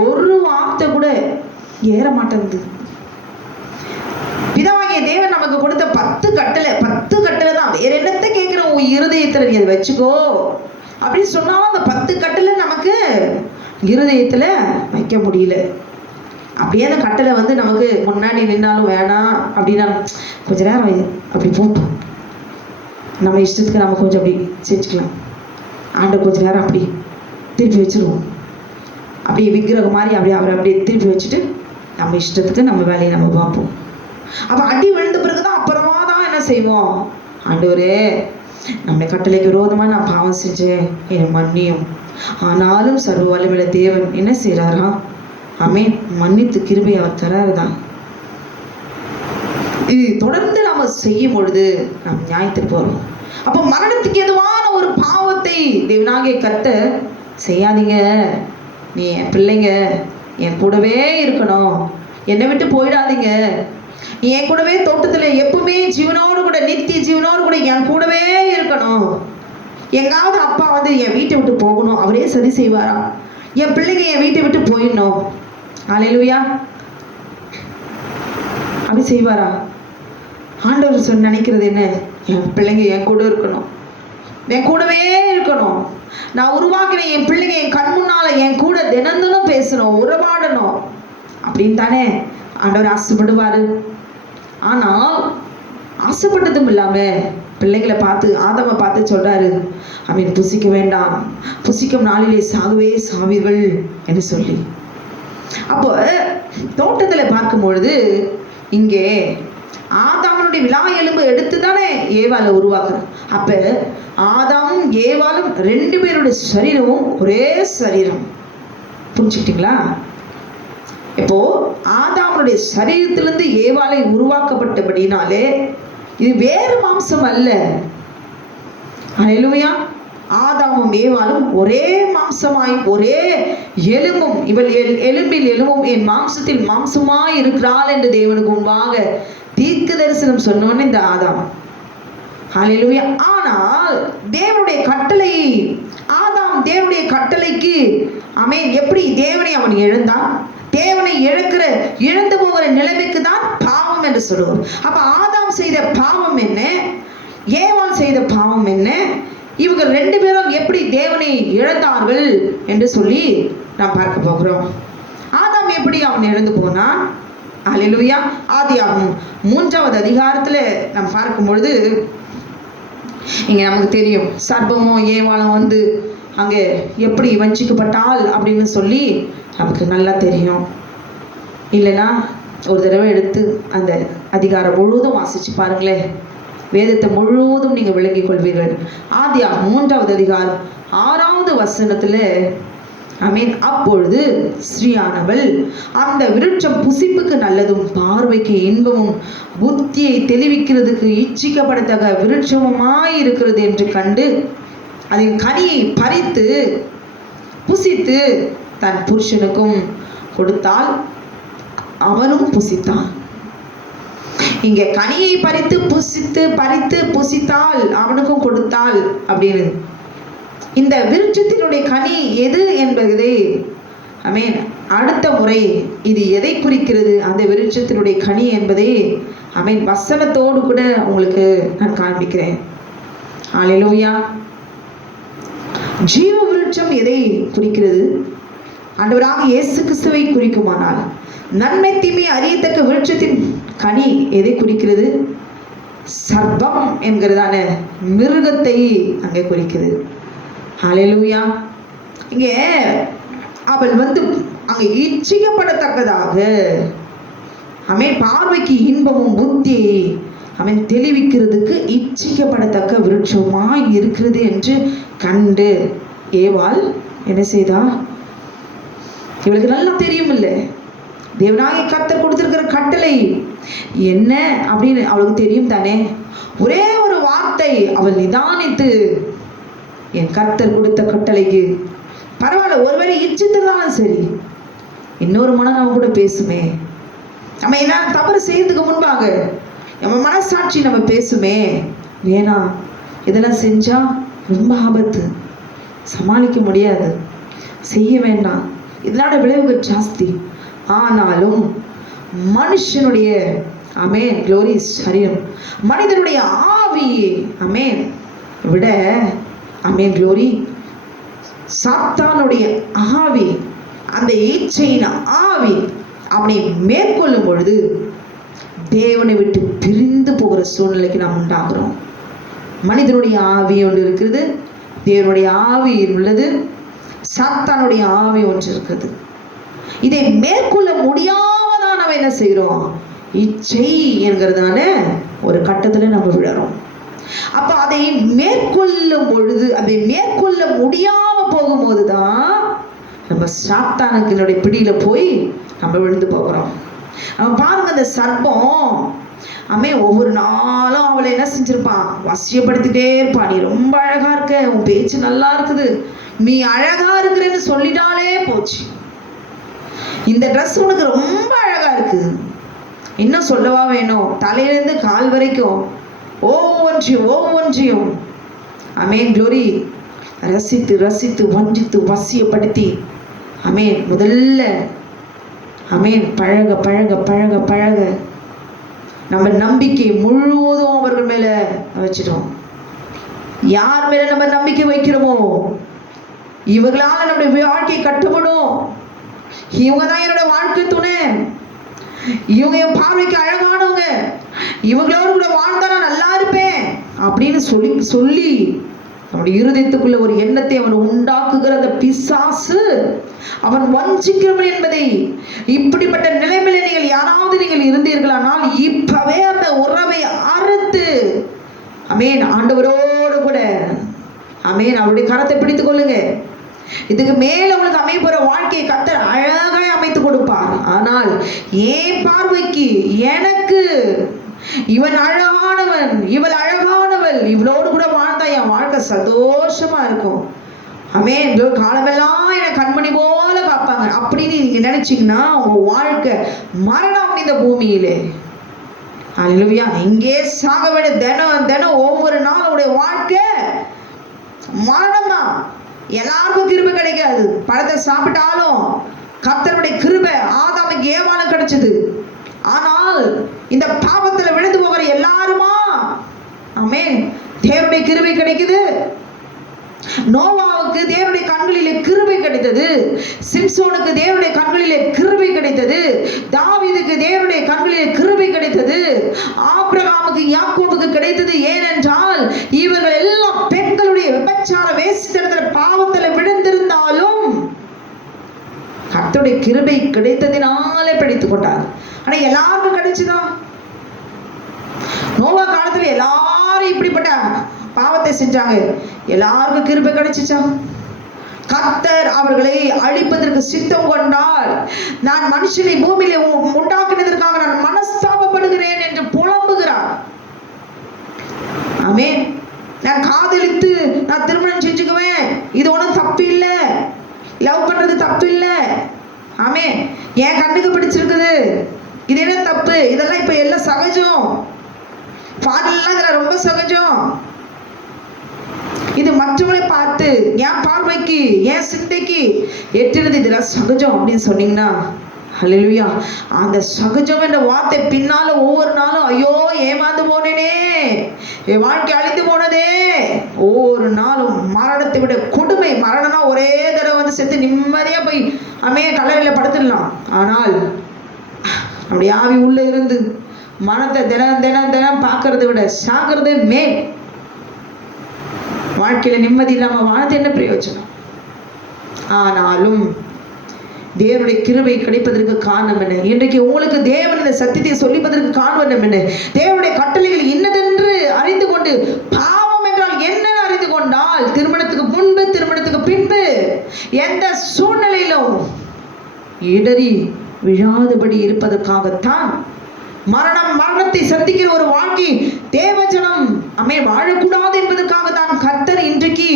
ஒரு வார்த்தை கூட ஏற மாட்டேங்குது. பிதாவாகிய தேவன் நமக்கு கொடுத்த 10 கட்டளை தான். வேற என்னத்தை கேட்கிறோம்? உன் இருதயத்துல நீ அதை வச்சுக்கோ அப்படின்னு சொன்னாலும் அந்த 10 கட்டளை நமக்கு இருதயத்துல வைக்க முடியல. அப்படியே அந்த கட்டளை நமக்கு முன்னாடி நின்னாலும் வேணாம் அப்படின்னா கொஞ்ச நேரம் அப்படி போட்டோம், நம்ம இஷ்டத்துக்கு நம்ம கொஞ்சம் அப்படி செஞ்சுக்கலாம். ஆண்டவர் கொஞ்ச நேரம் அப்படி திருப்பி வச்சிருவோம், அப்படியே விக்கிரகம் மாதிரி அவரை அப்படியே திருப்பி வச்சுட்டு நம்ம இஷ்டத்துக்கு நம்ம வேலையை நம்ம பார்ப்போம். அப்போ அடி விழுந்த பிறகுதான் அப்புறமா தான் என்ன செய்வோம்? ஆண்டவரே, நம்ம கட்டளைக்கு விரோதமாக நான் பாவம் செஞ்சேன், என்னை மன்னியும். ஆனாலும் சர்வ வல்லமையுள்ள தேவன் என்ன செய்யறாரா? ஆமென், மன்னித்து கிருபை அவர் தராருதான். இது தொடர்ந்து நாம செய்யும் பொழுது நாம் நியாயத்திற்கு போறோம். அப்போ மரணத்துக்கு எதுவான ஒரு பாவத்தை தேவனாகிய கர்த்தர் செய்யாதீங்க, நீ என் பிள்ளைங்க, என் கூடவே இருக்கணும், என்னை விட்டு போயிடாதீங்க, நீ என் கூடவே தோட்டத்துல எப்பவுமே ஜீவனோடு கூட நித்திய ஜீவனோடு கூட என் கூடவே இருக்கணும். எங்காவது அப்பா என் வீட்டை விட்டு போகணும், அவரே சரி செய்வாரா? என் பிள்ளைங்க என் வீட்டை விட்டு போயிடணும், அல்லேலூயா, அப்படி செய்வாரா? ஆண்டவர் நினைக்கிறது என்ன? என் பிள்ளைங்க என் கூட இருக்கணும், என் கூடவே இருக்கணும். நான் உருவாக்கின என் பிள்ளைங்க என் கண் முன்னால என் கூட தினந்தனும் பேசணும், உறவாடணும் அப்படின்னு தானே ஆண்டவர் ஆசைப்படுவாரு. ஆனால் ஆசைப்பட்டதும் இல்லாம பிள்ளைங்களை பார்த்து, ஆதாமை பார்த்து சொல்றாரு, அவன் புசிக்க வேண்டாம், புசிக்கும் நாளிலே சாகவே சாவீர்கள் என்று சொல்லி. அப்போ தோட்டத்துல பார்க்கும் பொழுது இங்கே ஆதாமனுடைய விலா எலும்பு எடுத்து தானே ஏவாளை உருவாக்குறான். அப்ப ஆதாமும் ஏவாளும் 2 பேருடைய சரீரமும் ஒரே சரீரம். புரிஞ்சுக்கிட்டீங்களா? இப்போ ஆதாமனுடைய சரீரத்திலிருந்து ஏவாளை உருவாக்கப்பட்டபடினாலே இது வேறு மாம்சம் அல்ல. அல்லேலூயா. ஆதாமும் ஏவாளும் ஒரே மாம்சமாய், ஒரே எலும்பும், இவள் எலும்பில் எலும்பும் என் மாம்சத்தில் மாம்சமாய் இருக்கிறாள் என்று தேவனுக்கு முன்பாக தீர்க்க தரிசனம் சொன்னோன்னு இந்த ஆதாம். அல்லேலூயா. ஆனால் தேவனுடைய கட்டளை, ஆதாம் தேவனுடைய கட்டளைக்கு ஆமென், எப்படி தேவனை அவன் இழந்தான்? தேவனை இழந்து போகிற நிலைமைக்கு தான் பாவம் என்று சொல்லுவோம். அப்ப ஆதாம் செய்த பாவம் என்ன, ஏவாள் செய்த பாவம் என்ன, இவங்க 2 பேரும் எப்படி தேவனை இழந்தார்கள் என்று சொல்லி நாம் பார்க்க போகிறோம். ஆதாம் எப்படி அவன் இழந்து போனான்? அல்லேலூயா. ஆதியாகமம் 3வது அதிகாரத்துல நாம் பார்க்கும் பொழுது இங்க நமக்கு தெரியும், சர்ப்பமும் ஏவாளும் அங்கே எப்படி வஞ்சிக்கப்பட்டால் அப்படின்னு சொல்லி நமக்கு நல்லா தெரியும். இல்லைன்னா ஒரு தடவை எடுத்து அந்த அதிகாரம் முழுவதும் வாசிச்சு பாருங்களேன், வேதத்தை முழுவதும் நீங்க விளங்கிக் கொள்வீர்கள். ஆதியாகமம் 3வது அதிகாரம் 6வது வசனத்துல ஆமென், அப்பொழுது ஸ்ரீயானவள் அந்த விருட்சம் புசிப்புக்கு நல்லதும் பார்வைக்கு இன்பமும் புத்தியை தெளிவிக்கிறதுக்கு இச்சிக்கப்படத்தக்க விருட்சமுமாய் இருக்கிறது என்று கண்டு அதன் கனியை பறித்து புசித்து தன் புருஷனுக்கும் கொடுத்தால் அவனும் புசித்தான். இங்க கனியை பறித்து புசித்தால் அவனுக்கும் கொடுத்தால் அப்படின்னு இந்த விருட்சத்தினுடைய கனி எது என்பதை ஆமென் அடுத்த முறை இது எதை குறிக்கிறது, அந்த விருட்சத்தினுடைய கனி என்பதை ஆமென் வசனத்தோடு கூட உங்களுக்கு நான் காண்பிக்கிறேன். அல்லேலூயா. ஜீவ விருட்சம் எதை குறிக்கிறது? ஆண்டவராக இயேசு கிறிஸ்துவை குறிக்குமானால், நன்மை தீமை அறியத்தக்க விருட்சத்தின் கனி எதை குறிக்கிறது? சர்ப்பம் என்கிறதான மிருகத்தை அங்கே குறிக்கிறது. ஹல்லேலூயா. இங்கே அவள் அங்கே இச்சிக்கப்படத்தக்கதாக ஆமென் பார்வைக்கு இன்பமும் புத்தியை அவன் தெளிவிக்கிறதுக்கு இச்சிக்கப்படத்தக்க விருட்சமாய் இருக்கிறது என்று கண்டு ஏவாள் என்ன செய்தா? இவளுக்கு நல்லா தெரியும் இல்ல, தேவனாகிய கர்த்தர் கொடுத்திருக்கிற கட்டளை என்ன அப்படின்னு அவளுக்கு தெரியும் தானே. ஒரே ஒரு வார்த்தை அவள் நிதானித்து, என் கர்த்தர் கொடுத்த கட்டளைக்கு பரவாயில்ல, ஒருவேளை இச்சித்திருந்தாலும் சரி, இன்னொரு மனம் நம்ம கூட பேசுமே, நம்ம என்ன தவறு செய்யறதுக்கு முன்பாக நம்ம மனசாட்சி நம்ம பேசுமே, வேணாம் இதெல்லாம் செஞ்சா ரொம்ப ஆபத்து, சமாளிக்க முடியாது, செய்ய வேண்டாம், இதனோட விளைவுகள் ஜாஸ்தி. ஆனாலும் மனுஷனுடைய அமேன் க்ளோரி சரீரம், மனிதனுடைய ஆவி அமேன் விட அமேன் க்ளோரி சாத்தானுடைய ஆவி, அந்த இச்சையின் ஆவி அவனை மேற்கொள்ளும் பொழுது தேவனை விட்டு பிரிந்து போகிற சூழ்நிலைக்கு நாம் உண்டாகிறோம். மனிதனுடைய ஆவி ஒன்று இருக்கிறது, தேவனுடைய ஆவி உள்ளது, சாத்தானுடைய ஆவி ஒன்று இருக்கிறது. இதை மேற்கொள்ள முடியாமதான் நம்ம என்ன செய்கிறோம்? இச்சை என்கிறதான ஒரு கட்டத்துல நம்ம விழறோம். அப்ப அதை மேற்கொள்ளும் பொழுது, அதை மேற்கொள்ள முடியாம போகும்போதுதான் நம்ம சாத்தானுடைய பிடியில போய் நம்ம விழுந்து போகிறோம். நம்ம பாருங்க, அந்த சர்ப்பம் ஒவ்வொரு நாளும் அவளை என்ன செஞ்சிருப்பான்? வசியப்படுத்திட்டே இருப்பான். நீ ரொம்ப அழகா இருக்க, உன் பேச்சு நல்லா இருக்குது, நீ அழகா இருக்கிறன்னு சொல்லிட்டாலே போச்சு. இந்த ட்ரெஸ் உனக்கு ரொம்ப அழகா இருக்கு, இன்னும் சொல்லவா வேணும், தலையிலிருந்து கால் வரைக்கும் ஒவ்வொன்றையும் அமேன் க்ளோரி ரசித்து ரசித்து வஞ்சித்து வசியப்படுத்தி அமேன் முதல்ல அமேன் பழக பழக பழக பழக நம்ம நம்பிக்கை முழுவதும் அவர்கள் மேல வச்சிட்டோம். யார் மேல நம்ம நம்பிக்கை வைக்கிறோமோ இவங்களால நம்முடைய வாழ்க்கை கட்டுப்படும், இவங்க தான் என்னோட வாழ்க்கை துணை, இவங்க என் பார்வைக்கு அழகானவங்க, இவங்களோடு கூட வாழ்ந்தா நான் நல்லா இருப்பேன் அப்படின்னு சொல்லி சொல்லி அவனுடைய இருதயத்துக்குள்ள ஒரு எண்ணத்தை அவன் உண்டாக்குகிற அந்த பிசாசு அவன் வஞ்சிக்கிறவன் என்பதை, இப்படிப்பட்ட நிலைமையில நீங்கள் யாராவது நீங்கள் இருந்தீர்களானால் இப்பவே அந்த உறவை அறுத்து அமேன் ஆண்டவரோடு கூட அமேன் அவருடைய கரத்தை பிடித்துக் கொள்ளுங்க. இதுக்கு மேல உங்களுக்கு அமைப்புற வாழ்க்கையை கர்த்தர் அழகாய் அமைத்து கொடுப்பார். ஆனால் ஏன் பார்வைக்கு எனக்கு இவன் அழகானவன், இவள் அழகானவள், இவளோடு கூட வாழ்ந்தா என் வாழ்க்கை சந்தோஷமா இருக்கும், அமேன் காலமெல்லாம் என்னை கண்மணி போல காப்பாங்க அப்படின்னு நீங்க நினைச்சீங்கன்னா உங்க வாழ்க்கை மரணம் இந்த பூமியிலே. அல்லேலூயா. இங்கே சாக வேண்டிய தினம் தினம் ஒவ்வொரு நாள் உடைய வாழ்க்கை மரணம் தான். எல்லாருக்கும் கிருபை கிடைக்காது. பழத்தை சாப்பிட்டாலும் கர்த்தருடைய கிருபை ஆதாமுக்கு ஏவாளும் கிடைச்சது. ஆனால் இந்த பாவத்துல விழுந்து போகிற எல்லாருமா ஆமென் தேவனுடைய கிருபை கிடைக்குது. நோவாவுக்கு தேவனுடைய கண்களிலே கிருபை கிடைத்தது, சிம்சோனுக்கு தேவனுடைய கண்களிலே கிருபை கிடைத்தது, தாவீதுக்கு தேவனுடைய கண்களிலே கிருபை கிடைத்தது, ஆபிரகாமுக்கு யாக்கோபுக்கு கிடைத்தது. ஏனென்றால் இவர்கள் எல்லாம் பெண்களுடைய விபச்சார வேசித்தனத்துல பாவத்துல விழுந்திருந்தாலும் கர்த்தருடைய கிருபை கிடைத்ததினாலே பிடித்துக் கொண்டார். ஆனா எல்லாருக்கும் கிடைச்சுதா? நோவா காலத்துல எல்லாரும் இப்படிப்பட்ட பாவத்தை செஞ்சாங்க, எல்லாருக்கும் கிருபை கிடைச்சிச்சா? கர்த்தர் அவர்களை அழிப்பதற்கு சித்தம் கொண்டால் நான் மனுஷனை பூமியில உண்டாக்குனதற்காக நான் மனஸ்தாபப்படுகிறேன் என்று புலம்புகிறார். ஆமென். நான் காதலித்து நான் திருமணம் செஞ்சுக்குவேன், இது ஒன்றும் தப்பு இல்லை, லவ் பண்றது தப்பு இல்லை, ஆமென், என் கண்ணுக்கு பிடிச்சிருக்குது, இது என்ன தப்பு, இதெல்லாம் இப்ப எல்லாம் சகஜம், பாடலாம் இதெல்லாம் ரொம்ப சகஜம், இது மற்றவங்களை பார்த்து என் பார்வைக்கு என் சிந்தைக்கு எட்டினது இதெல்லாம் சகஜம் அப்படின்னு சொன்னீங்கன்னா ஹல்லேலூயா. அந்த சகஜம் என்ற வார்த்தை பின்னால ஒவ்வொரு நாளும் ஐயோ ஏமாந்து போனேனே, என் வாழ்க்கை அழிந்து போனதே, ஒவ்வொரு நாளும் மரணத்தை விட கொடுமை. மரணம்னா ஒரே தடவை வந்து செத்து நிம்மதியா போய் கல்லறையில படுத்துடலாம். ஆனால் அப்படி ஆவி உள்ள இருந்து மனத்தை தினம் தினம் தினம் பார்க்கறதை விட சாகிறதே மேல். வாழ்க்கையில நிம்மதி இல்லாம வாழ்ந்து என்ன பிரயோஜனம்? ஆனாலும் தேவனுடைய கிருபை கிடைப்பதற்கு காரணம் என்ன? இன்றைக்கு உங்களுக்கு தேவன் இந்த சத்தியத்தை சொல்லிப்பதற்கு காரணம் என்ன? தேவனுடைய கட்டளைகள் இன்னதென்று அறிந்து கொண்டு பாவம் என்றால் என்னன்னு அறிந்து கொண்டால் திருமணத்துக்கு முன்பு திருமணத்துக்கு பின்பு எந்த சூழ்நிலையிலும் இடறி விழாதபடி இருப்பதற்காகத்தான் மரணத்தை சந்திக்கிற ஒரு வாழ்க்கை தேவஜனம் வாழக்கூடாது என்பதற்காக தான் கர்த்தர் இன்றைக்கு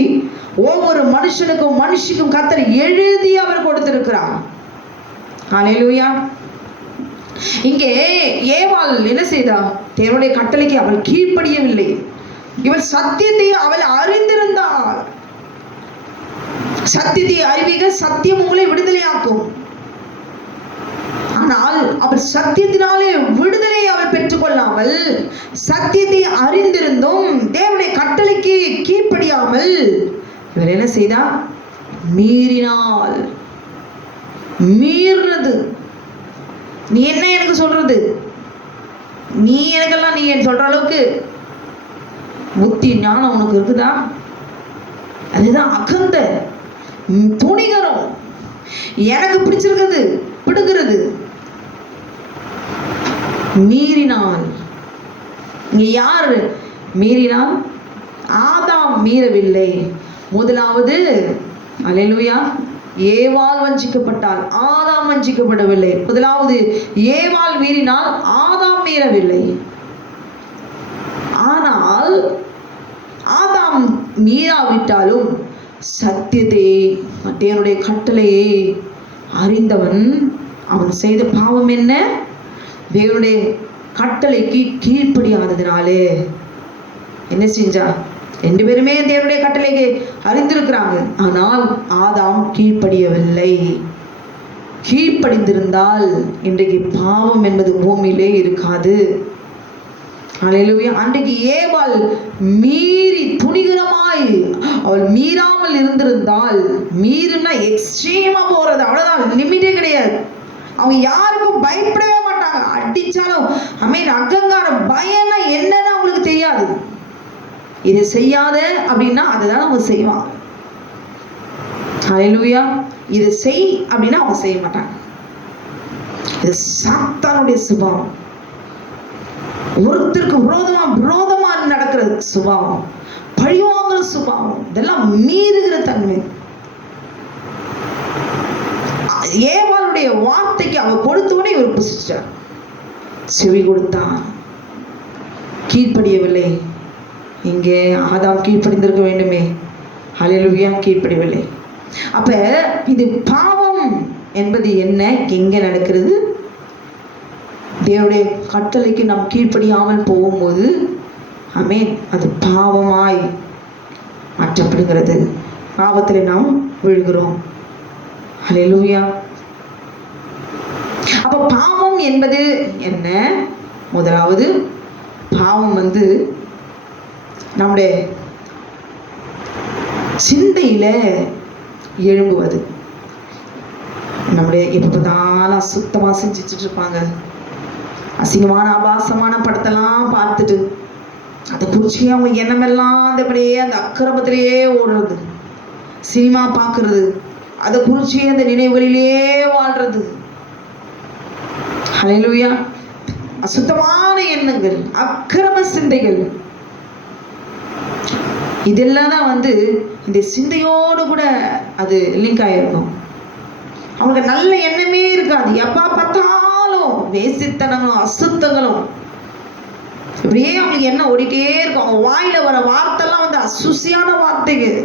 ஒவ்வொரு மனுஷனுக்கும் மனுஷிக்கும் கர்த்தர் எழுதி அவர் கொடுத்திருக்கிறார். ஹல்லேலூயா. இங்கே ஏவாள் என்ன செய்தா? தேவனுடைய கட்டளைக்கு அவள் கீழ்ப்படியவில்லை. இவள் சத்தியத்தை அவள் அறிந்திருந்தாள். சத்தியத்தை அறிவீக, சத்தியம் உங்களை விடுதலையாக்கும். ஆனால் அவள் சத்தியத்தினாலே விடுதலை அவள் பெற்றுக்கொள்ளாமல், சத்தியத்தை அறிந்திருந்தும் தேவனுடைய கட்டளைக்கு கீழ்ப்படியாமல் இவர் என்ன செய்தா? மீறினாள். மீறினது. நீ என்ன எனக்கு சொல்றது? நீ எனக்கெல்லாம் நீ சொல்ற அளவுக்கு புத்தி ஞானம் உனக்கு இருக்குதா? அதுதான் அகந்த துணிகரம். எனக்கு பிடிச்சிருக்கிறது பிடுங்கிறது. மீறினாள். இங்க யார் மீறினாள்? ஆதாம் மீறவில்லை. முதலாவது அல்லேலூயா, ஏவாள் வஞ்சிக்கப்பட்டாள், ஆதாம் வஞ்சிக்கப்படவில்லை. முதலாவது ஏவாள் மீறினால், ஆதாம் மீறவில்லை. ஆனால் ஆதாம் மீறாவிட்டாலும் சத்தியத்தை தேவனுடைய கட்டளையை அறிந்தவன் அவன் செய்த பாவம் என்ன? தேவனுடைய கட்டளைக்கு கீழ்ப்படியாததினாலே என்ன செஞ்சா? ரெண்டு பேருமே தேவனுடைய கட்டளைக்கு அறிந்திருக்கிறாங்க. ஆனால் ஆதாம் கீழ்ப்படியவில்லை. கீழ்ப்படிந்திருந்தால் இன்றைக்கு பாவம் என்பது பூமியிலே இருக்காது. அல்லேலூயா. அன்றைக்கு ஏவாள் மீறி துணிகரமாய் அவள் மீறாமல் இருந்திருந்தால், மீறினா எக்ஸ்ட்ரீமா போறது, அவ்வளவுதான், லிமிட்டே கிடையாது. அவங்க யாருக்கும் பயப்படவே மாட்டாங்க. அடிச்சாலும் அகங்காரம் பயம்னா என்னன்னு அவங்களுக்கு தெரியாது. இதை செய்யாத அப்படின்னா அதுதான் அவங்க செய்வாங்க. ஹல்லேலூயா. இதை செய் அப்படின்னா அவங்க செய்ய மாட்டாங்க. இது சாத்தானுடைய சுபாவம். ஒருத்தருக்கு விரோதமா நடக்கிற சுபாவம், பழிவாங்குற சுபாவம், இதெல்லாம் மீறுகிற தன்மை. ஏவாளுடைய வார்த்தைக்கு அவ கொடுத்தவனே இவர் புசிச்சார், செவி கொடுத்தான், கீழ்ப்படியவில்லை. இங்கே ஆதாம் கீழ்ப்படிந்திருக்க வேண்டுமே. ஹல்லேலூயா. கீழ்ப்படியவில்லை. அப்ப இது பாவம் என்பது என்ன? எங்க நடக்கிறது? தேவனுடைய கட்டளைக்கு நாம் கீழ்ப்படியாமல் போகும்போது அது பாவமாய் மாற்றப்படுகிறது. பாவத்தில் நாம் விழுகிறோம். ஹல்லேலூயா. அப்ப பாவம் என்பது என்ன? முதலாவது பாவம் நம்முடைய சிந்தையில எழும்புவது. நம்முடைய எப்பதான் சுத்தமா செஞ்சுட்டு இருப்பாங்க, அசிங்கமான ஆபாசமான படத்தெல்லாம் பார்த்துட்டு அதை குறிச்சு அவங்க எண்ணமெல்லாம் அப்படியே அந்த அக்கிரமத்திலேயே ஓடுறது, சினிமா பார்க்கறது, அதை குறிச்சு அந்த நினைவுகளிலே வாழ்றது. ஹல்லேலூயா. அசுத்தமான எண்ணங்கள், அக்கிரம சிந்தைகள், இதெல்லாம் தான் இந்த சிந்தையோடு கூட அது லிங்க் ஆயிருக்கும். அவங்களுக்கு நல்ல எண்ணமே இருக்காது. எப்ப பார்த்தாலும் வேசித்தனங்களும் அசுத்தங்களும் இப்படியே அவங்களுக்கு என்ன ஓடிட்டே இருக்கும். அவங்க வாயில வர வார்த்தைலாம் அசுசியான வார்த்தைகள்,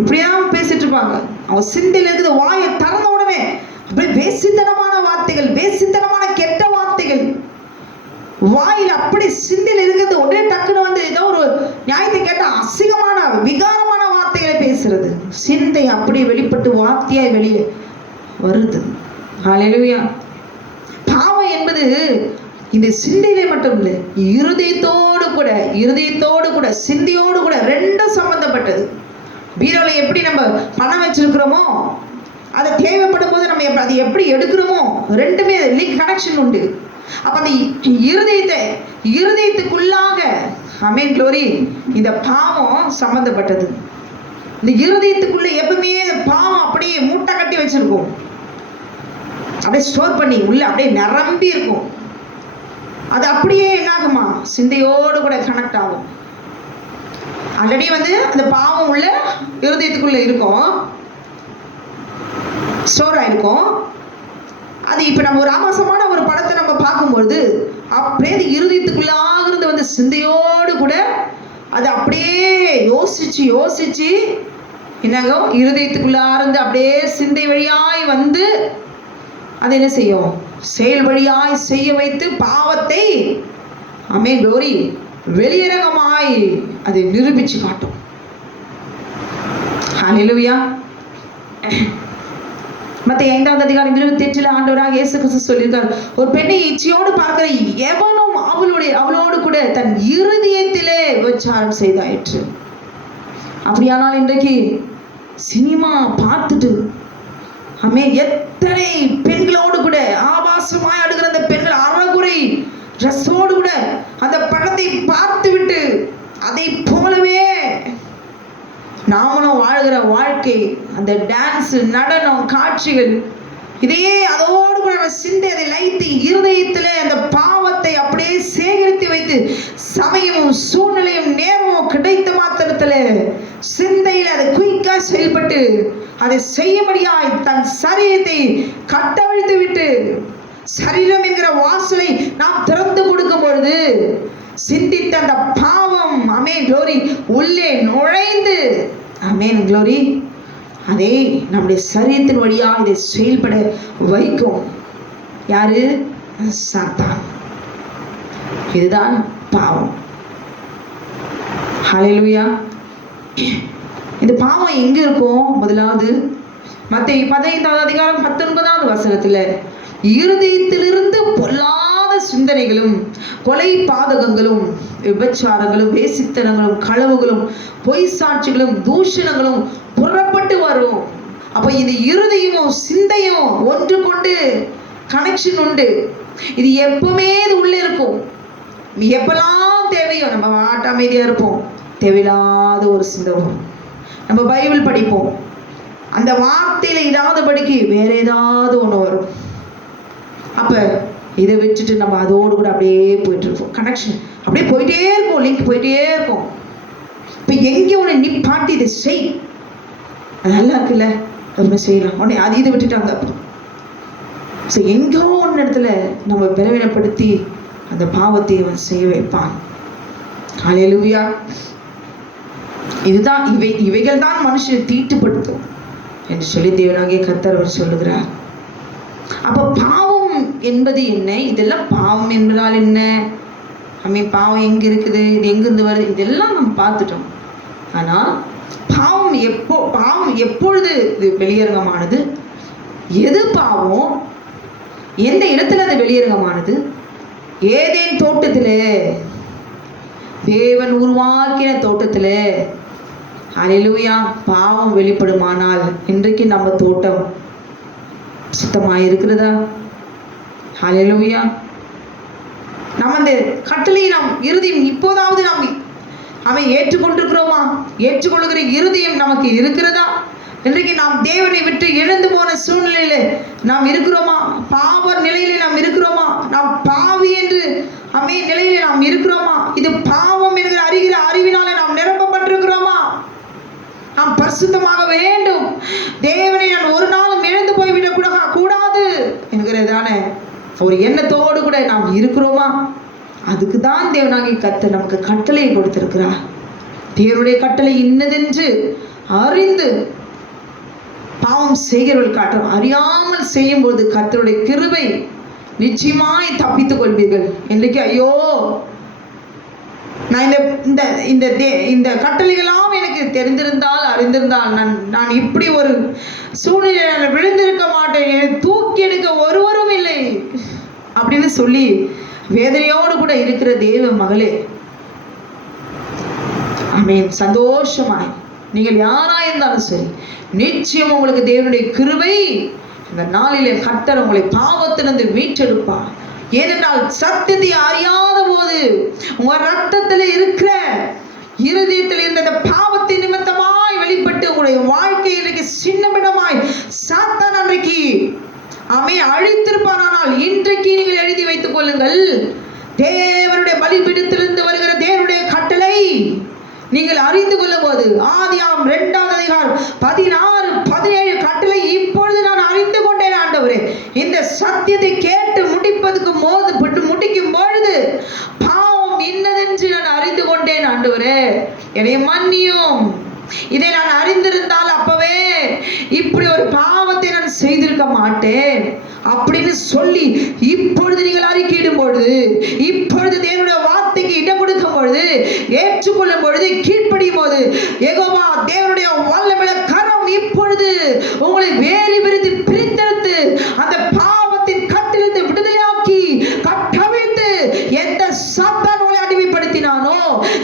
இப்படிதான் பேசிட்டு இருப்பாங்க. அவங்க சிந்தையில இருக்குது, வாயை திறந்த உடனே அப்படியே வேசித்தனமான வார்த்தைகள், வேசித்தனமான கெட்ட வார்த்தைகள் வாயில் அப்படி சிந்தையில் இருக்கிறது. உடனே டக்குன்னு ஏதோ ஒரு நியாயத்தை கேட்ட அசிங்கமான விகாரமான வார்த்தைகளை பேசுறது. சிந்தை அப்படி வெளிப்பட்டு வார்த்தையாய் வெளியே வருது. ஹல்லேலூயா. பாவம் என்பது இந்த சிந்தையிலே மட்டும் இல்லை, இருதயத்தோடு கூட சிந்தையோடு கூட ரெண்டும் சம்பந்தப்பட்டது. பீரோல எப்படி நம்ம பணம் வச்சிருக்கிறோமோ, அதை தேவைப்படும் போது நம்ம அதை எப்படி எடுக்கிறோமோ, ரெண்டுமே லிங்க் கனெக்ஷன் உண்டு. அப்ப அந்த இருதயத்துக்குள்ளாக க்ளோரி இந்த பாவம் சம்பந்தப்பட்டது. இந்த இருதயத்துக்குள்ள எப்பவுமே பாவம் அப்படியே மூட்டை கட்டி வச்சிருக்கும், அப்படியே ஸ்டோர் பண்ணி உள்ள அப்படியே நிரம்பி இருக்கும். அது அப்படியே என்னாகுமா, சிந்தையோடு கூட கனெக்ட் ஆகும். ஆல்ரெடி அந்த பாவம் உள்ள இருதயத்துக்குள்ள இருக்கும், ஸ்டோர் ஆயிருக்கும். அது இப்ப நம்ம ஒரு ஆபாசமான ஒரு படத்தை நம்ம பார்க்கும்பொழுது அப்படியே இருதயத்துக்குள்ளாகிறது சிந்தையோடு கூட அது அப்படியே யோசிச்சு யோசிச்சு என்னங்க இருதயத்துக்குள்ளாருந்து அப்படியே சிந்தை வழியாய் அது என்ன செய்யும், செயல் வழியாய் செய்ய வைத்து பாவத்தை ஆமென் க்ளோரி வெளியரங்கமாய் அதை நிரூபிச்சு காட்டும். ஹல்லேலூயா. மத்தேயு 5ஆம் அதிகாரம் 28 ஆண்டவராக இயேசு கிறிஸ்து சொல்லியிருக்கார், ஒரு பெண்ணை இச்சையோடு பார்க்கிற எவனும் அவளோடு கூட தன் இருதயத்திலே விபச்சாரம் செய்தாயிற்று. அப்படியானால் இன்றைக்கு சினிமா பார்த்துட்டு எத்தனை பெண்களோடு கூட ஆபாசமாய் அடுக்கிற அந்த பெண்கள் அறகுறை ட்ரெஸ்ஸோடு கூட அந்த படத்தை பார்த்து விட்டு அதை போலவே நாமளும் வாழ்கிற வாழ்க்கை, அந்த டான்ஸ், நடனம், காட்சிகள், இதையே அதோடு கூட நம்ம சிந்தை அதை லைத்து இருதயத்திலே அந்த பாவத்தை அப்படியே சேகரித்து வைத்து சமயமும் சூழ்நிலையும் நேரமும் கிடைத்த மாத்திரத்தில் சிந்தையில் அதை குயிக்கா செயல்பட்டு அதை செய்யும்படியாய் தன் சரீரத்தை கட்டவிழ்த்து விட்டு சரீரம் என்கிற வாசலை நாம் திறந்து கொடுக்கும் பொழுது சிந்தித்த அந்த பாவம் ஆமென் க்ளோரி உள்ளே நுழைந்து ஆமென் க்ளோரி அதை நம்முடைய சரீரத்தின் வழியாக இதை செயல்பட வைக்கும். யாரு? சாத்தான். இதுதான் பாவம். ஹல்லேலூயா. இந்த பாவம் எங்க இருக்கும்? முதலாவது மத்தேயு 15ஆம் அதிகாரம் 19ஆவது வசனத்துல இருதயத்திலிருந்து பொல்லாத சிந்தனைகளும் கொலை பாதகங்களும் விபச்சாரங்களும் வேசித்தனங்களும் களவுகளும் பொய் சாட்சிகளும் தூஷணங்களும் புறப்பட்டு வரும். அப்ப இது இருதயமும் சிந்தையும் ஒன்று கொண்டு கனெக்ஷன் உண்டு. இது எப்பவுமே இது உள்ள இருக்கும். எப்பெல்லாம் தேவையோ நம்ம அமைதியா இருப்போம், தேவையில்லாத ஒரு சிந்தை வரும். நம்ம பைபிள் படிப்போம், அந்த வார்த்தையில இல்லாதபடிக்கு வேற ஏதாவது ஒண்ணு வரும். அப்ப இதை வச்சுட்டு நம்ம அதோடு கூட அப்படியே போயிட்டு இருப்போம். கனெக்ஷன் அப்படியே போயிட்டே இருக்கும், லிங்க் போயிட்டே இருக்கும். இப்ப எங்கே உன்னை நிப்பாட்டி இதை செய், அது நல்லா இருக்குல்ல, அது செய்யலாம், உடனே அது இதை விட்டுட்டாங்க. எங்கோ ஒன்று இடத்துல நம்ம பலவீனப்படுத்தி அந்த பாவத்தை அவன் செய்ய வைப்பான். ஹல்லேலூயா. இதுதான் இவைகள் தான் மனுஷனை தீட்டுப்படுத்தும் என்று சொல்லி தேவனாகிய கர்த்தர் அவர் சொல்லுகிறார். அப்ப பாவம் என்பது என்ன? இதெல்லாம் பாவம் என்பதால் என்ன? பாவம் எங்க இருக்குது, இது எங்கிருந்து வருது, இதெல்லாம் நம்ம பார்த்துட்டோம். ஆனா பாவம் எப்பொழுது இது வெளியரங்கமானது? எது பாவம்? எந்த இடத்துல அது வெளியரங்கமானது? ஏதேன் தோட்டத்திலே, தேவன் உருவாக்கின தோட்டத்திலே. ஹல்லேலூயா. பாவம் வெளிப்படுமானால் இன்றைக்கு நம்ம தோட்டம் சுத்தமாக இருக்கிறதா? ஹல்லேலூயா. நம்ம அந்த கட்டளை நாம் இருதயம் இப்போதாவது நாம் ஏற்றுக்கொண்டிருக்கிறோமா? ஏற்றுக்கொள்கிற இருதயம் நமக்கு இருக்கிறதா? இன்றைக்கு நாம் தேவனை விட்டு எழுந்து போன சூழ்நிலையில நாம் இருக்கிறோமா? பாவ நிலையில நாம் இருக்கிறோமா? நாம் பாவி என்று நிலையில நாம் இருக்கிறோமா? இது பாவம் என்று அறிகிற அறிவினால நாம் நிரப்பப்பட்டிருக்கிறோமா? நாம் பரிசுத்தமாக வேண்டும், தேவனை நான் ஒரு நாளும் இழந்து போய்விடக் கூடாது என்கிறதான ஒரு எண்ணத்தோடு கூட நாம் இருக்கிறோமா? அதுக்கு தான் தேவனாகிய கர்த்தர் நமக்கு கட்டளை கொடுத்திருக்கிறார். தேவனுடைய கட்டளை இன்னதென்று அறிந்து பாவம் செய்கிறவர்கள் காட்டும் அறியாமல் செய்யும் போது கர்த்தருடைய கிருபை நிச்சயமாய் தப்பித்துக் கொள்வீர்கள். இன்றைக்கு ஐயோ, நான் இந்த கட்டளைகளாம் எனக்கு தெரிந்திருந்தால் அறிந்திருந்தால் நான் இப்படி ஒரு சூழ்நிலை விழுந்திருக்க மாட்டேன், என்னை தூக்கி எடுக்க ஒருவரும் இல்லை அப்படின்னு சொல்லி வேதனையோடு கூட இருக்கிற தேவ மகளே, ஆமென், சந்தோஷமாய் நீங்கள் யாராயிருந்தாலும் சரி, நிச்சயம் உங்களுக்கு தேவனுடைய கிருபை இந்த நாளிலே கர்த்தர் உங்களை பாவத்திலிருந்து மீட்டெடுப்பார். ஏனென்றால் சத்தியத்தை அறியாத போது உங்க ரத்தத்தில் இருக்கிற இருதயத்தில் இருந்த பாவத்தின் நிமித்தமாய் வெளிப்பட்டு உங்களுடைய வாழ்க்கை இன்றைக்கு சின்னமிடமாய் சாத்தான் அன்றைக்கு அழித்திருப்பானால் இன்றைக்கு நீங்கள் எழுதி வைத்துக் கொள்ளுங்கள். தேவனுடைய பலிபீடத்திலிருந்து வருகிற தேவனுடைய கட்டளை நீங்கள் அறிந்து கொள்ளும் போது, ஆதியாகமம் 2வது அதிகாரம் 16-17 கட்டளை இப்பொழுது நான் அறிந்து கொண்டேன் ஆண்டவரே. இந்த சத்தியத்தை கேட்டு முடிக்கும் பொழுது பாவம் இன்னதென்று நான் அறிந்து கொண்டேன் ஆண்டவரே, என்னை மன்னியும். இதை நான் அறிந்திருந்தால் அப்பவே இப்படி ஒரு பாவத்தை நான் செய்திருக்க மாட்டேன் அப்படின்னு சொல்லி இப்பொழுது நீங்கள் அறிக்கையிடும் பொழுது, இப்பொழுது தேவனுடைய வார்த்தைக்கு இடம் கொடுக்கும் பொழுது, ஏற்றுக்கொள்ளும் பொழுது, கீழ்ப்படியும் போது, யெகோவா தேவனுடைய வல்லமையுள்ள கரம் இப்பொழுது உங்களை வேறு பிரித்தெடுத்து அந்த பாவத்தின் கட்டிலிருந்து விடுதலையாக்கி கட்டவிழ்த்து, எந்த சாத்தான் உங்களை அடிமைப்படுத்தினானோ,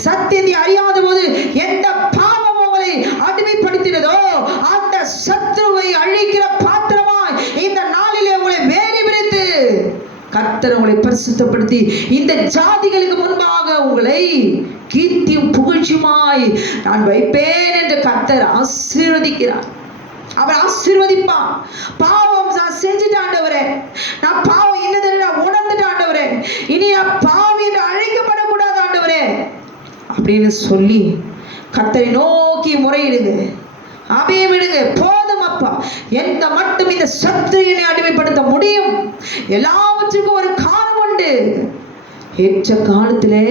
சத்தியத்தை அறியாத போது எந்த பாவம் உங்களை அடிமைப்படுத்தினதோ அந்த சத்துருவை அழிக்கிற பாத்திரமாய் இந்த நாளிலே உங்களை வேறு பிரித்து கர்த்தர் உங்களை பரிசுத்தப்படுத்தி இந்த ஜாதிகளுக்கு முன்பாக உங்களை கீர்த்தியும் புகழ்ச்சியுமாய் நான் வைப்பேன் என்று கர்த்தர் ஆசீர்வதிக்கிறார். அவர் ஆசீர்வதிப்பான். பாவம் நான் செஞ்சுட்டு ஆண்டவரே, நான் பாவம் என்னது நான் உணர்ந்துட்டு ஆண்டவரே, இனி நான் பாவம் என்று அழைக்கப்படக்கூடாது ஆண்டவரே அப்படின்னு சொல்லி கர்த்தரை நோக்கி முறையிடுங்க. அபயமிடுங்க. போதும் அப்பா, எந்த மட்டும் இந்த சத்துருவினை அடிமைப்படுத்த முடியும்? எல்லாவற்றுக்கும் ஒரு காலம் உண்டு. ஏற்ற காலத்திலே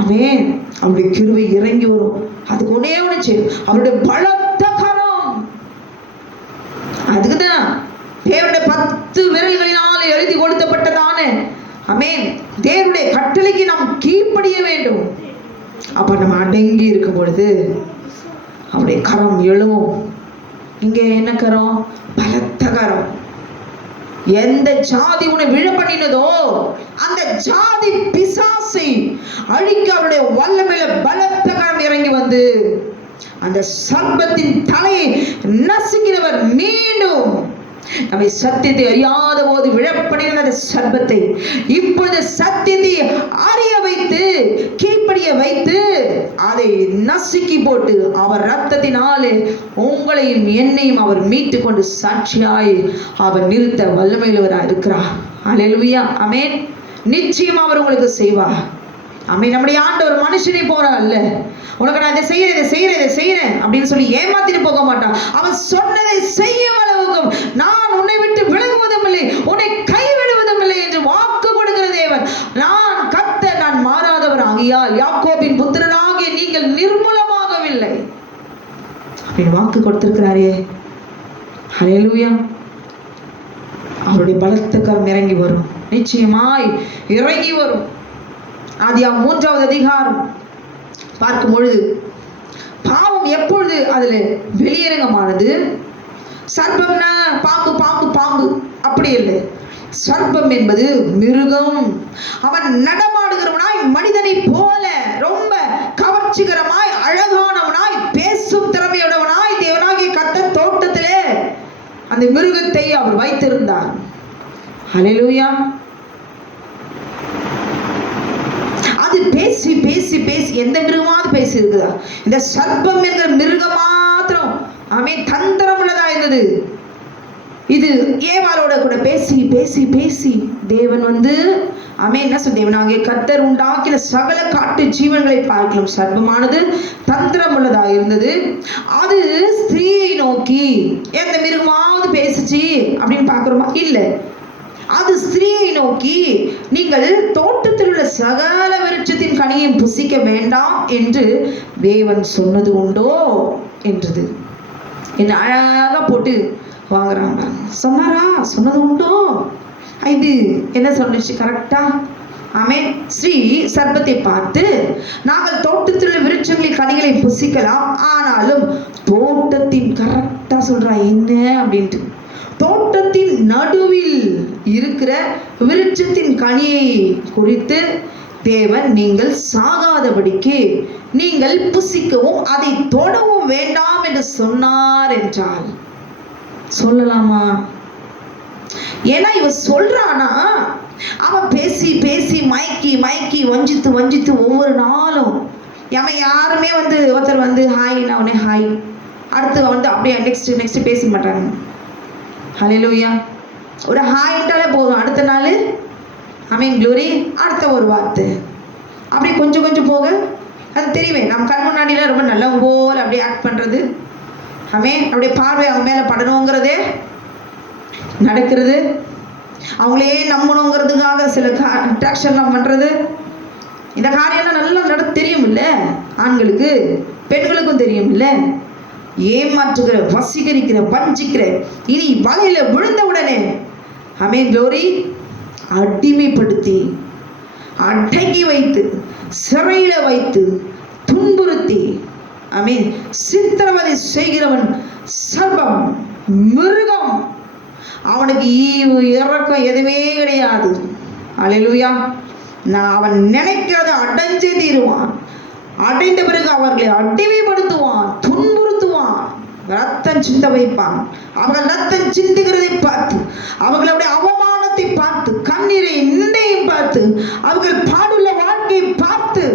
ஆமென் அவருடைய கிருபை இறங்கி வரும். அதுக்கு ஒன்னே ஒன்று செய்யும், அவருடைய பலத்த கரம். அதுக்குதான் தேவனுடைய 10 விரல்களினால் எழுதி கொடுக்கப்பட்டதான ஆமென் தேவனுடைய கட்டளைக்கு நாம் கீழ்ப்படிய வேண்டும். அப்ப நம்ம அடங்கி இருக்கும் பொழுது அவருடைய கரம் எழும். இங்க என்ன கரம்? பலத்த கரம். எந்த ஜாதி உன்னை விழ பண்ணினதோ அந்த ஜாதி பிசாசை அழிக்க அவருடைய வல்லமையில பலத்த கரம் இறங்கி வந்து அந்த சர்ப்பத்தின் தலையை நசுக்கிறவர் மீண்டும் நம்மை சத்தியத்தை அறியாத போது விழப்படின அந்த சர்ப்பத்தை இப்பொழுது சத்தியத்தை அறிய வைத்து கீழ்ப்படிய வைத்து அதை நசுக்கி போட்டு அவர் இரத்தத்தினாலே உங்களையும் என்னையும் அவர் மீட்டு கொண்டு சாட்சியாய் அவர் நிறுத்த வல்லமையுள்ளவராக இருக்கிறார். அல்லேலூயா. ஆமென். நிச்சயம் அவர் உங்களுக்கு செய்வார். ஆமென். நம்முடைய ஆண்டவர் மனுஷனை போற அல்ல, உனக்கு நான் இதை செய்யறேன் அப்படின்னு சொல்லி ஏமாத்திட்டு போக மாட்டான். அவன் சொன்னதை செய்யும் அளவுக்கும் நான் உன்னை விட்டு விலகுவதும் இல்லை, உன்னை கைவிடுவதும் இல்லை என்று வாக்கு கொடுக்கிற தேவன். நான் கர்த்தர், நான் மாறாதவர் ஆகியால் யாக்கோபின் புத்திரராகிய நீங்கள் நிர்மூலமாகவில்லை அப்படின்னு வாக்கு கொடுத்திருக்கிறாரே. ஹல்லேலூயா. அவருடைய பலத்த கரம் இறங்கி வரும், நிச்சயமாய் இறங்கி வரும். ஆதியாகமம் 3வது அதிகாரம் பார்க்கும் பொழுது பாவம் எப்பொழுது அதுல வெளியரங்கமானது? சர்ப்பம்னா பாம்பு பாம்பு பாம்பு அப்படி இல்லை. சர்ப்பம் என்பது மிருகம். அவன் நடமாடுகிறவனாய் மனிதனை போல ரொம்ப கவர்ச்சிகரமாய் அழகானவனாய் பேசும் திறமையுடையவனாய் தேவனாகிய கர்த்தர் தோட்டத்திலே அந்த மிருகத்தை அவர் வைத்திருந்தார். ஹல்லேலூயா. அது பேசி பேசி பேசி எந்த மிருகமாவது பேசி இருக்குதா? இந்த சர்ப்பம் என்கிற மிருகம் மாத்திரம் அவன் தந்திரம் உள்ளதா இருந்தது. இது ஏவாளோட கூட பேசி பேசி பேசி தேவன் வந்து அவன் என்ன சொல், தேவனாகிய கர்த்தர் உண்டாக்கின சகல காட்டு ஜீவன்களை பார்க்கலாம் சர்ப்பமானது தந்திரம் உள்ளதா இருந்தது. அது ஸ்திரீயை நோக்கி எந்த மிருகமாவது பேசிச்சு அப்படின்னு பார்க்கிறோமா? இல்லை. அது ஸ்திரீயை நோக்கி நீங்கள் தோட்டத்தில் உள்ள சகல விருட்சத்தின் கனியை புசிக்க வேண்டாம் என்று தேவன் சொன்னது உண்டோ என்றது. என்ன அழகா போட்டு வாங்குறாங்க. சொன்னாரா? சொன்னது உண்டோ? இது என்ன சொல்லிச்சு கரெக்டா? ஆமென். ஸ்ரீ சர்ப்பத்தை பார்த்து நாங்கள் தோட்டத்தில் உள்ள விருட்சங்களின் கனிகளை புசிக்கலாம், ஆனாலும் தோட்டத்தின் கரெக்டா சொல்றா என்ன அப்படின்ட்டு, தோட்டத்தின் நடுவில் இருக்கிற விருட்சத்தின் கனியை குறித்து தேவன் நீங்கள் சாகாதபடிக்கு நீங்கள் புசிக்கவும் அதை தொடவும் வேண்டாம் என்று சொன்னார் என்றால் சொல்லலாமா? ஏன்னா இவன் சொல்றானா, அவன் பேசி பேசி மயக்கி மயக்கி வஞ்சித்து வஞ்சித்து ஒவ்வொரு நாளும் அவன் யாருமே ஒருத்தர் ஹாய்னா உடனே ஹாய், அடுத்து அப்படியே நெக்ஸ்ட் பேச மாட்டாங்க. ஹல்லேலூயா. ஒரு ஹாய்ட்டாலே போதும், அடுத்த நாள் ஆமென் க்ளோரி, அடுத்த ஒரு வார்த்தை. அப்படி கொஞ்சம் கொஞ்சம் போக அது தெரியுமே. நம்ம கண் முன்னாடிலாம் ரொம்ப நல்ல போல் அப்படியே ஆக்ட் பண்ணுறது, ஆமென், அப்படியே பார்வை அவங்க மேலே படணுங்கிறதே நடக்கிறது, அவங்களே நம்பணுங்கிறதுக்காக சில அட்ராக்ஷன்லாம் பண்ணுறது, இந்த காரியம்லாம் நல்லா தெரியும் இல்லை ஆண்களுக்கு, பெண்களுக்கும் தெரியும் இல்லை. ஏமாற்றுகிற, வசீகரிக்கிற, வஞ்சிக்கிற, இனி வலையில விழுந்த உடனே ஆமென் க்ளோரி அடிமைப்படுத்தி, அடக்கி வைத்து, சிறையில வைத்து, துன்புறுத்தி, ஆமென், சித்திரவதை செய்கிறவன் சர்ப்பம், மிருகம். அவனுக்கு ஈவு இறக்கம் எதுவுமே கிடையாது. அல்லேலூயா. நான் அவன் நினைக்கிறத அடைஞ்சே தீருவான். அடைந்த பிறகு அவர்களை அடிமைப்படுத்துவான், துன்புறுத்துவான், ரத்தம் சிந்த வைப்பான். அவர்கள் ரத்தம் சிந்துகிறதை பார்த்து, அவர்களுடைய அவமானத்தை பார்த்து, கண்ணீரை நிந்தையும் பார்த்து, அவர்கள் பாடுள்ள வாழ்க்கையை பார்த்து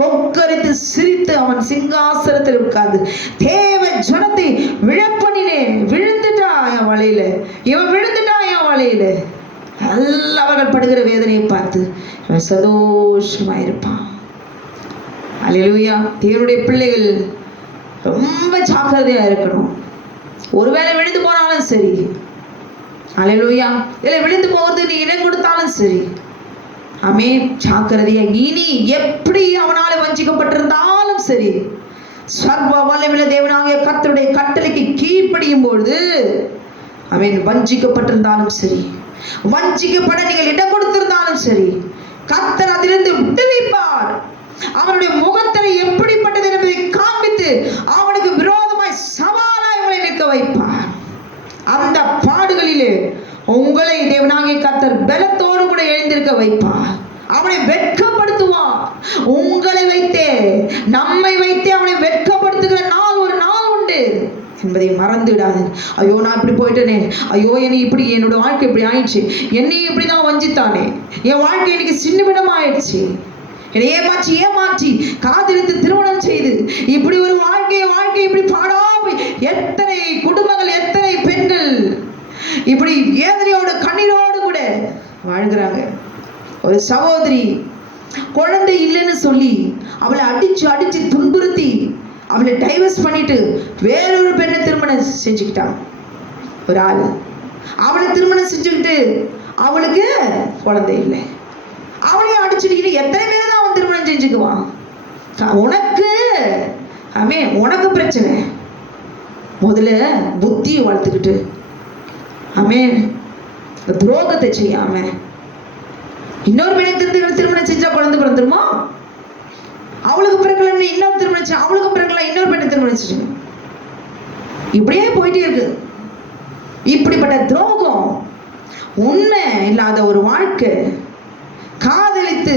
கொக்கரித்து சிரித்து அவன் சிங்காசனத்தில் உட்கார்ந்து தேவ ஜனத்தை விழப்பண்ணினே. விழுந்துட்டா என் வலையில, இவன் விழுந்துட்டா என் வலையில. அவர்கள் படுகிற வேதனையை பார்த்து இவன் சந்தோஷமாயிருப்பான். அல்லேலூயா. தேவனுடைய பிள்ளைகள் ரொம்ப ஜாக்கிரதையா இருக்கணும். ஒருவேளை விழுந்து போனாலும் சரி, அல்லேலூயா, இல்லை விழுந்து போகிறது நீ இடம் கொடுத்தாலும் சரி, ஆமென், ஜாக்கிரதையா. இனி எப்படி அவனால வஞ்சிக்கப்பட்டிருந்தாலும் சரி, சர்வ வல்லமையுள்ள தேவனாகிய கர்த்தருடைய கட்டளைக்கு கீழ்ப்படியும் பொழுது, ஆமென், வஞ்சிக்கப்பட்டிருந்தாலும் சரி, வஞ்சிக்கப்பட நீங்கள் இடம் கொடுத்திருந்தாலும் சரி, கர்த்தர் அதிலிருந்து விடுவிப்பார். அவனுடைய முகத்திரை எப்படிப்பட்டது என்பதை காண்பித்து அவனுக்கு விரோதமாய் சவாலாய் உங்களை நிற்க வைப்பார். அந்த பாடுகளிலே உங்களை தேவனாகிய கர்த்தர் பலத்தோடு கூட எழுந்திருக்க வைப்பார். அவனை வெட்கப்படுத்துவார். உங்களை வைத்தே, நம்மை வைத்தே அவனை வெட்கப்படுத்துகிற நாள் ஒரு நாள் உண்டு என்பதை மறந்து விடாது. ஐயோ நான் இப்படி போயிட்டேனே, ஐயோ என்னை இப்படி, என்னோட வாழ்க்கை இப்படி ஆயிடுச்சு, என்னை இப்படிதான் வஞ்சித்தானே, என் வாழ்க்கை இன்னைக்கு சின்னபிடம் ஆயிடுச்சு, என்னை ஏமாற்றி காதலித்து திருமணம் செய்து இப்படி ஒரு வாழ்க்கை இப்படி பாடாம எத்தனை குடும்பங்கள், எத்தனை பெண்கள் இப்படி வேதனையோடு கண்ணீரோடு கூட வாழ்கிறாங்க. ஒரு சகோதரி குழந்தை இல்லைன்னு சொல்லி அவளை அடிச்சு துன்புறுத்தி அவளை டைவர்ஸ் பண்ணிட்டு வேறொரு பெண்ணை திருமணம் செஞ்சுக்கிட்டான். ஒரு ஆள் அவளை திருமணம் செஞ்சுக்கிட்டு அவளுக்கு குழந்தை இல்லை, அவளையும் அடிச்சுக்கிட்டு எத்தனை பேர் தான் அவன் திருமணம் செஞ்சுக்குவான். உனக்கு உனக்கு பிரச்சனை. முதல்ல புத்தியை வளர்த்துக்கிட்டு துரோகத்தை செய்யாம இன்னொரு பெண்ணை திருமணம் செஞ்சா குழந்தை பிறந்துருமா? அவளுக்கு பிறகு இன்னொரு திருமணம், அவளுக்கு பிறகு இன்னொரு பெண்ணை திருமணம் செஞ்சு இப்படியே போயிட்டே இருக்கு. இப்படிப்பட்ட துரோகம், உண்மை இல்லாத ஒரு வாழ்க்கை, காதலித்து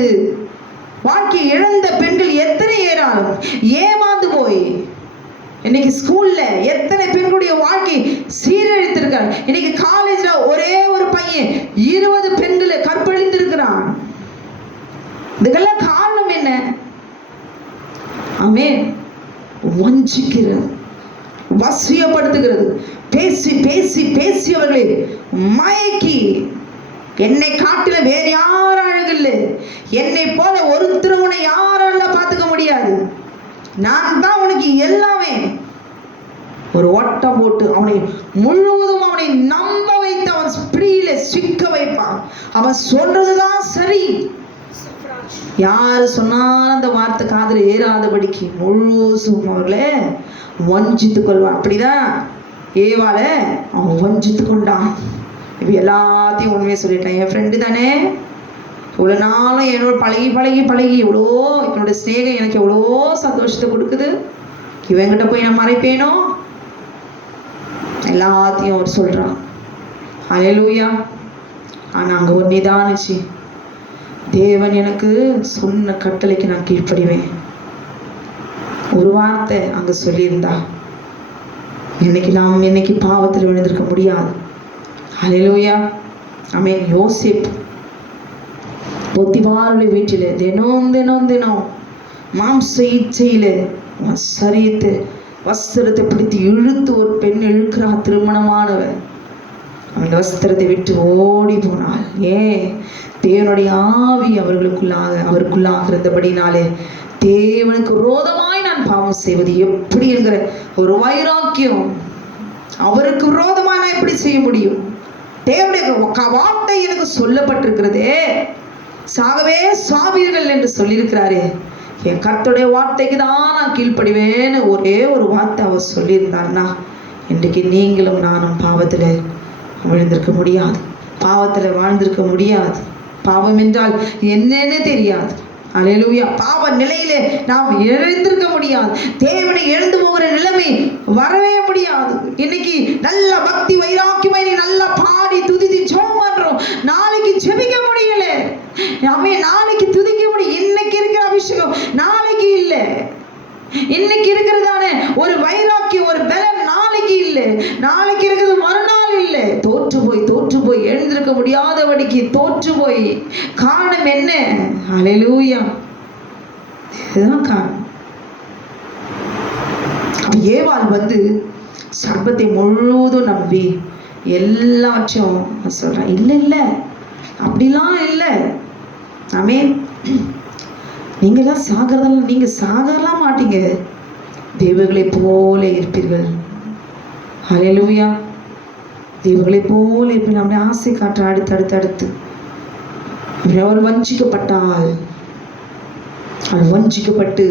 வாழ்க்கை இழந்த பெண்கள் எத்தனை ஏறாலும் ஏமாந்து போய் இன்னைக்கு ஸ்கூல்ல எத்தனை பெண்களுடைய வாழ்க்கை சீரழித்திருக்காங்க. இன்னைக்கு காலேஜ்ல ஒரே ஒரு பையன் 20 பெண்களை கற்பழித்திருக்கிறான். இதுக்கெல்லாம் காரணம் என்ன? ஆமென், வஞ்சிக்கிறது, வசியப்படுத்துகிறது, பேசி அவர்களை மயக்கி, என்னை காட்டில வேற யாரும் அழகில்லை, என்னை போல ஒருத்தர் உன்னை யாரால பார்த்துக்க முடியாது, நான் தான் உனக்கு எல்லாமே. ஒரு ஓட்டம் போட்டு அவனை முழுவதும் அவனை நம்ப வைத்து அவன் பிடியில சிக்க வைப்பான். அவன் சொல்றதுதான் சரி. யாரு சொன்னாலும் அந்த வார்த்தை காதுல ஏறாதபடிக்கு முழுசும் அவர்களே வஞ்சித்துக் கொள்வான். அப்படிதான் ஏவால அவன் வஞ்சித்து கொண்டான். இப்ப எல்லாத்தையும் உண்மையை சொல்லிட்டேன். என் ஃப்ரெண்டு தானே, இவ்வளோ நாளும் என்னோட பழகி எவ்வளோ என்னோட ஸ்நேகம் எனக்கு எவ்வளோ சந்தோஷத்தை கொடுக்குது, இவங்கிட்ட போய் நான் மறைப்பேனோ? எல்லாத்தையும் அவர் சொல்றான். அல்லேலூயா. ஆனா அங்க ஒரு நிதானிச்சு, தேவன் எனக்கு சொன்ன கட்டளைக்கு நான் கீழ்ப்படிவேன். ஒரு வார்த்தை அங்க சொல்லியிருந்தா இன்னைக்கு பாவத்தில் விழுந்திருக்க முடியாது. அல்லேலூயா. ஆமென். யோசேப்பு பொத்திபாருடைய வீட்டில் தினம் மாம்ச இச்சையில சரீரத்தை வஸ்திரத்தை பிடித்து இழுத்து ஒரு பெண் இழுக்கிறா, திருமணமானவன். அந்த வஸ்திரத்தை விட்டு ஓடி போனாள். ஏன்? தேவனுடைய ஆவி அவருக்குள்ளாக இருந்தபடினாலே தேவனுக்கு விரோதமாய் நான் பாவம் செய்வது எப்படி என்கிற ஒரு வைராக்கியம். அவருக்கு விரோதமா நான் எப்படி செய்ய முடியும்? தேவனுடைய வார்த்தை எனக்கு சொல்லப்பட்டிருக்கிறதே, சாகவே சாவீர்கள் என்று சொல்லியிருக்கிறாரே. என் கர்த்தருடைய வார்த்தைக்கு தான் நான் கீழ்ப்படிவேன்னு ஒரே ஒரு வார்த்தை அவர் சொல்லியிருந்தார்னா இன்றைக்கு நீங்களும் நானும் பாவத்தில் விழுந்திருக்க முடியாது, பாவத்தில் வாழ்ந்திருக்க முடியாது. பாவம் என்றால் என்னன்னு தெரியாது. அல்லேலூயா. பாவ நிலையிலே நாம் எழுந்திருக்க முடியாது. தேவனை எழுந்து போகிற நிலைமை வரவே முடியாது. இன்னைக்கு நல்ல பக்தி வைராக்கியமாய் நீ நல்லா பாடி துதித்து ஜெபம் பண்றோம், நாளைக்கு ஜெபிக்க முடியல. நாமே நாளைக்கு துதிக்க முடியும். இன்னைக்கு இருக்கிற அபிஷேகம் நாளைக்கு இல்லை. இன்னைக்கு இருக்கிறதான ஒரு வைராக்கியம், ஒரு பலம் நாளைக்கு இல்லை. நாளைக்கு இருக்கிறது மறுநாள் இல்லை. தோற்று போய் எழுந்திருக்க முடியாதபடிக்கு தோற்று போய் காரணம் என்ன? அல்லேலூயா. இதுதான் காரணம். ஏவாள் சர்பத்தை முழுவதும் நம்பி எல்லாச்சும் சொல்றான். இல்லை அப்படிலாம் இல்லை. ஆமே, நீங்களாம் சாகிறதெல்லாம், நீங்க சாகலாம் மாட்டீங்க, தேவர்களை போல இருப்பீர்கள். அல்லேலூயா. தேவர்களை போல இருப்பீங்க. நம்முடைய ஆசை காற்ற அடுத்து அவர் வஞ்சிக்கப்பட்டால், அவர் வஞ்சிக்கப்பட்டு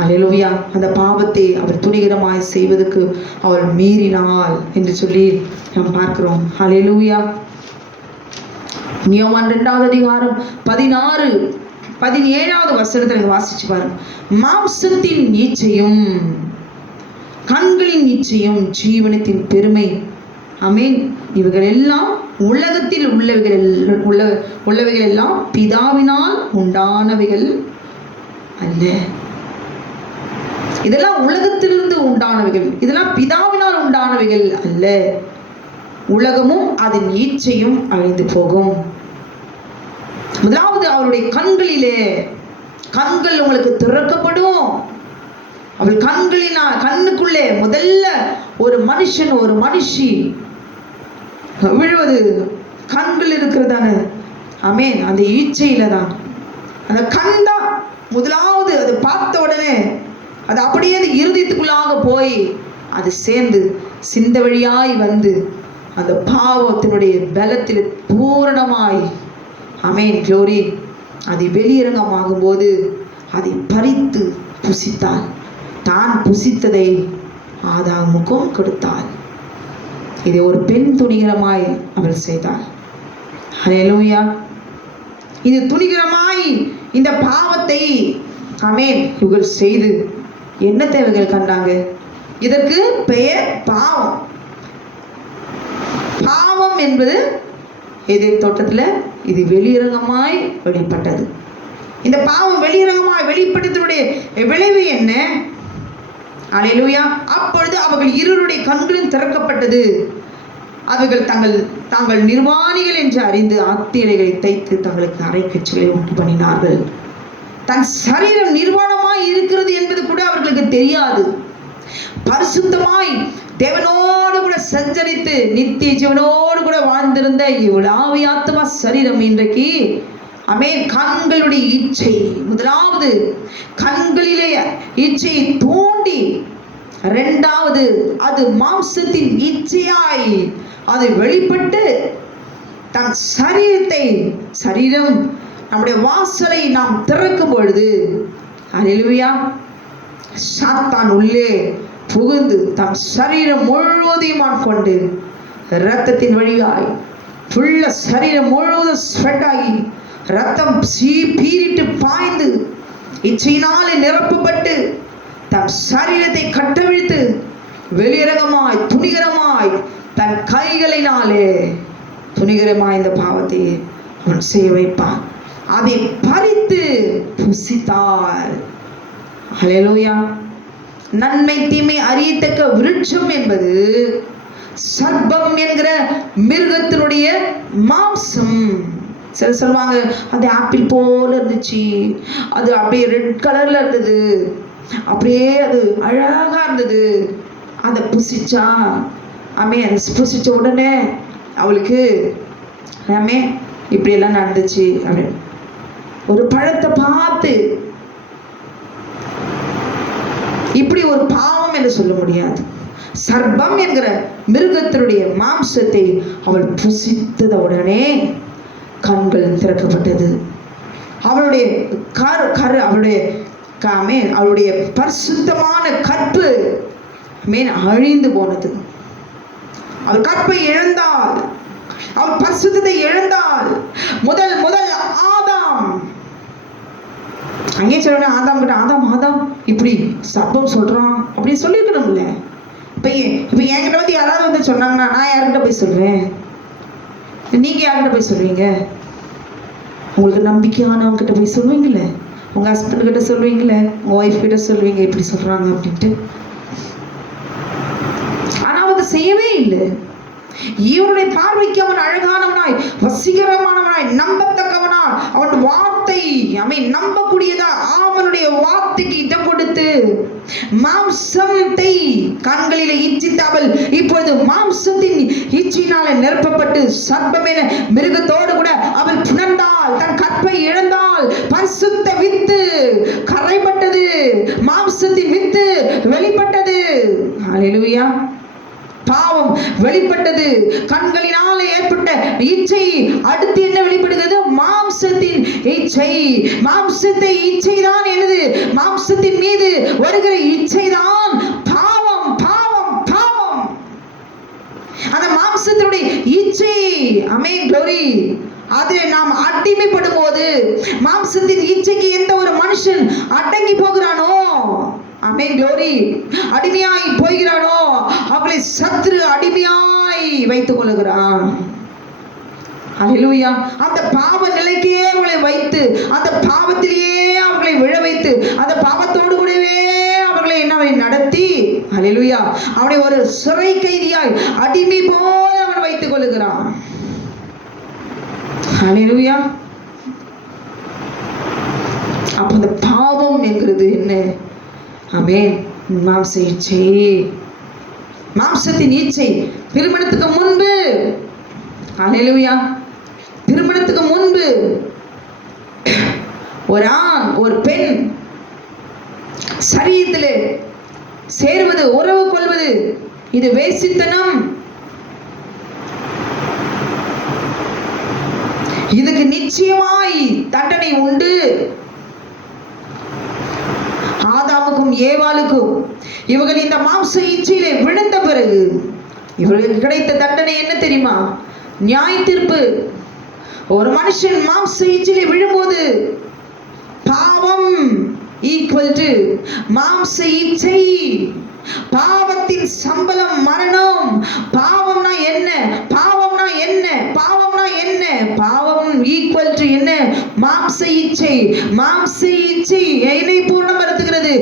அல்லேலூயா அந்த பாவத்தை அவர் துணிகரமாய் செய்வதற்கு அவள் மீறினாள் என்று சொல்லி நாம் பார்க்கிறோம். அல்லேலூயா. யோவான் 2வது அதிகாரம் 16-17வது வசனத்தை வாசிச்சு பாருங்க. மாம்சத்தின் இச்சையும் கண்களின் இச்சையும் ஜீவனத்தின் பெருமை, ஆமென், இவைகள் எல்லாம் உலகத்தில் உள்ளவைகள் எல்லாம் பிதாவினால் உண்டானவைகள் அல்ல. இதெல்லாம் உலகத்திலிருந்து உண்டானவைகள், இதெல்லாம் பிதாவினால் உண்டானவைகள் அல்ல. உலகமும் அதன் இச்சையும் அழிந்து போகும். முதலாவது அவருடைய கண்களிலே, கண்கள் உங்களுக்கு திறக்கப்படும். அவள் கண்ணுக்குள்ளே முதல்ல ஒரு மனுஷன் ஒரு மனுஷி விழுவது கண்கள் இருக்கிறதான, ஆமென், அந்த இச்சையில தான். அந்த கண் தான் முதலாவது. அதை பார்த்த உடனே அது அப்படியே அந்த இருதயத்துக்குள்ளாக போய் அது சேர்ந்து சிந்த வழியாய் அந்த பாவத்தினுடைய பலத்தில் பூரணமாய், ஆமென், க்ளோரி, அது வெளியரங்கமாகும் போது அதை பறித்து புசித்தாள். தான் புசித்ததை ஆதாமுக்கும் கொடுத்தாள். இதை ஒரு பெண் துணிகரமாய் அவள் செய்தாள். அல்லேலூயா. இது துணிகரமாய் இந்த பாவத்தை, ஆமென், இவர்கள் செய்து என்ன தேவைகள் கண்டாங்க? இதற்கு பெயர் பாவம். பாவம் என்பது ஏதேன் தோட்டத்தில் இது வெளியரங்கமாய் வெளிப்பட்டது. இந்த பாவம் வெளியரங்கமாய் வெளிப்பட்டதனுடைய விளைவு என்ன? அல்லேலூயா. அப்பொழுது அவர்கள் இருவருடைய கண்களும் திறக்கப்பட்டது. அவர்கள் தாங்கள் நிர்வாணிகள் என்று அறிந்து ஆத்திரைகளை தைத்து தங்களுக்கு அரைக்கச்சைகளை உண்டு பண்ணினார்கள். தன் சரீரம் நிர்வாணமாய் இருக்கிறது என்பது கூட அவர்களுக்கு தெரியாது. பரிசுத்தமாய் தேவனோடு கூட சஞ்சரித்து நித்திய ஜீவனோடு கூட வாழ்ந்திருந்த இவ்வளவு ஆத்மா சரீரம் இன்றைக்கு, ஆமென், கண்களுடைய இச்சை, முதலாவது கண்களிலே இச்சையை தூண்டி, இரண்டாவது அது மாம்சத்தின் இச்சையாய் அது வெளிப்பட்டு தன் சரீரம் நம்முடைய வாசலை நாம் திறக்கும் பொழுது, அல்லேலூயா, சாத்தான் உள்ளே புகுந்து தன் சரீரம் முழுவதையும் கொண்டு இரத்தத்தின் வழியாய் ஃபுல்ல சரீரம் முழுவதும் ஸ்வெட் ஆகி ரத்தம் பீரிட்டு பாய்ந்து இச்சையினாலே நிரப்பப்பட்டு தன் சரீரத்தை கட்டவிழ்த்து வெளியரங்கமாய் துணிகரமாய் தன் கைகளினாலே துணிகரமாய் இந்த பாவத்தை அவன் செய்ய வைப்பான். அதை பறித்து புசித்தாள். அல்லேலூயா. நன்மை தீமை அறியத்தக்க விருட்சம் என்பது சர்ப்பம் என்கிற மிருகத்தினுடைய மாம்சம். சிலர் சொல்லுவாங்க அது ஆப்பிள் போல இருந்துச்சு, அது அப்படியே ரெட் கலர்ல இருந்தது, அப்படியே அது அழகா இருந்தது, அதை புசிச்சா அதை புசிச்ச உடனே அவளுக்கு இப்படியெல்லாம் நடந்துச்சு அப்படின்னு. ஒரு பழத்தை பார்த்து இப்படி ஒரு பாவம் என்று சொல்ல முடியாது. சர்ப்பம் என்கிற மிருகத்தினுடைய மாம்சத்தை அவள் புசித்தத உடனே கண்கள் திறக்கப்பட்டது. அவளுடைய அவளுடைய பரிசுத்தமான கற்பு அழிந்து போனது. அவள் கற்பை இழந்தாள், அவள் பரிசுத்தத்தை இழந்தாள். முதல் ஆதாம், அங்கே சொல்ல ஆதாம் கிட்ட ஆதாம் இப்படி சர்ப்பம் சொல்றான் அப்படின்னு சொல்லிருக்கணும்ல. இப்ப என்கிட்ட வந்து யாராவது வந்து சொன்னாங்கன்னா நான் யார்கிட்ட போய் சொல்லுவேன்? நீங்க யார்கிட்ட போய் சொல்லுவீங்க? உங்களுக்கு நம்பிக்கையானவங்க கிட்ட போய் சொல்லுவீங்கல்ல, உங்க ஹஸ்பண்ட் கிட்ட சொல்லுவீங்கல்ல, உங்க ஒய்ஃப் கிட்ட சொல்லுவீங்க இப்படி சொல்றாங்க அப்படின்ட்டு. ஆனா அவங்க செய்யவே இல்லை. இவனுடைய பார்வைக்கு அவன் அழகானவனாய், வசீகரமானவனாய், நம்பத்தக்கவனாய், அவன் வார்த்தை நம்பக்கூடியதா, அவனுடைய வார்த்தைக்கு இடம் கொடுத்து மாம்சத்தை கண்களிலே இச்சித்தாமல் இப்பொழுது மாம்சத்தின் இச்சினால நிரப்பப்பட்டு சர்ப்பமென மிருகத்தோடு கூட அவள் புணர்ந்தாள், தன் கற்பை இழந்தாள். பரிசுத்த வித்து கரைப்பட்டது, மாம்சத்தின் வித்து வெளிப்பட்டது. ஹல்லேலூயா. பாவம் வெளிப்பட்டது, கண்களினால ஏற்பட்ட இச்சை. அடுத்து என்ன வெளிப்படுகிறது? மாம்சத்தின் இச்சை. மாம்சத்தை இச்சை தான் என்னது? மாம்சத்தின் மீது வருகிற இச்சை தான் பாவம். பாவம் பாவம் அந்த மாம்சத்தினுடைய இச்சை. ஆமென், க்ளோரி. அது நாம் அடிமைப்படும் போது மாம்சத்தின் இச்சைக்கு எந்த ஒரு மனுஷன் அடங்கி போகிறானோ, ஆமென், க்ளோரி, அடிமையாய் போகிறானோ அவளை சத்ரு அடிமையாய் வைத்துக் கொள்ளுகிறான். ஹல்லேலூயா. அந்த பாவ நிலைக்கே அவளை வைத்து, அந்த பாவத்திலேயே அவர்களை விழ வைத்து, அந்த பாவத்தோடு கூடவே அவர்களை என்ன நடத்தி, ஹல்லேலூயா, அவனை ஒரு சிறை கைதியாய் அடிமை போல அவன் வைத்துக் கொள்ளுகிறான். ஹல்லேலூயா. அப்ப அந்த பாவம் என்கிறது என்ன? ஆமென், மாம்ச இச்சை. மாம்சத்தின் இச்சை திருமணத்துக்கு முன்பு, ஹல்லேலூயா, திருமணத்துக்கு முன்பு ஒரு ஆண் ஒரு பெண் சரீரத்திலே சேர்வது, உறவு கொள்வது, இது வேசித்தனம். இதுக்கு நிச்சயமாய் தண்டனை உண்டு. ஆதாமுக்கும் ஏவாளுக்கும் இவர்கள் இந்த மாம்ச இச்சையிலே விழுந்த பிறகு இவர்களுக்கு கிடைத்த தண்டனை என்ன தெரியுமா? நியாய தீர்ப்பு. ஒரு மனுஷன் மாம்ச இச்சையிலே விழும்போது பாவம் ஈக்குவல் டு மாம்ச இச்சை. பாவத்தின் சம்பளம் மரணம். பாவம்னா என்ன? பாவம்னா என்ன? பாவம்னா என்ன? பாவம் ஈக்குவல் டு என்ன? மாம்ச இச்சை. மாம்ச இச்சை என்னை பூர்ணப்படுத்துகிறது,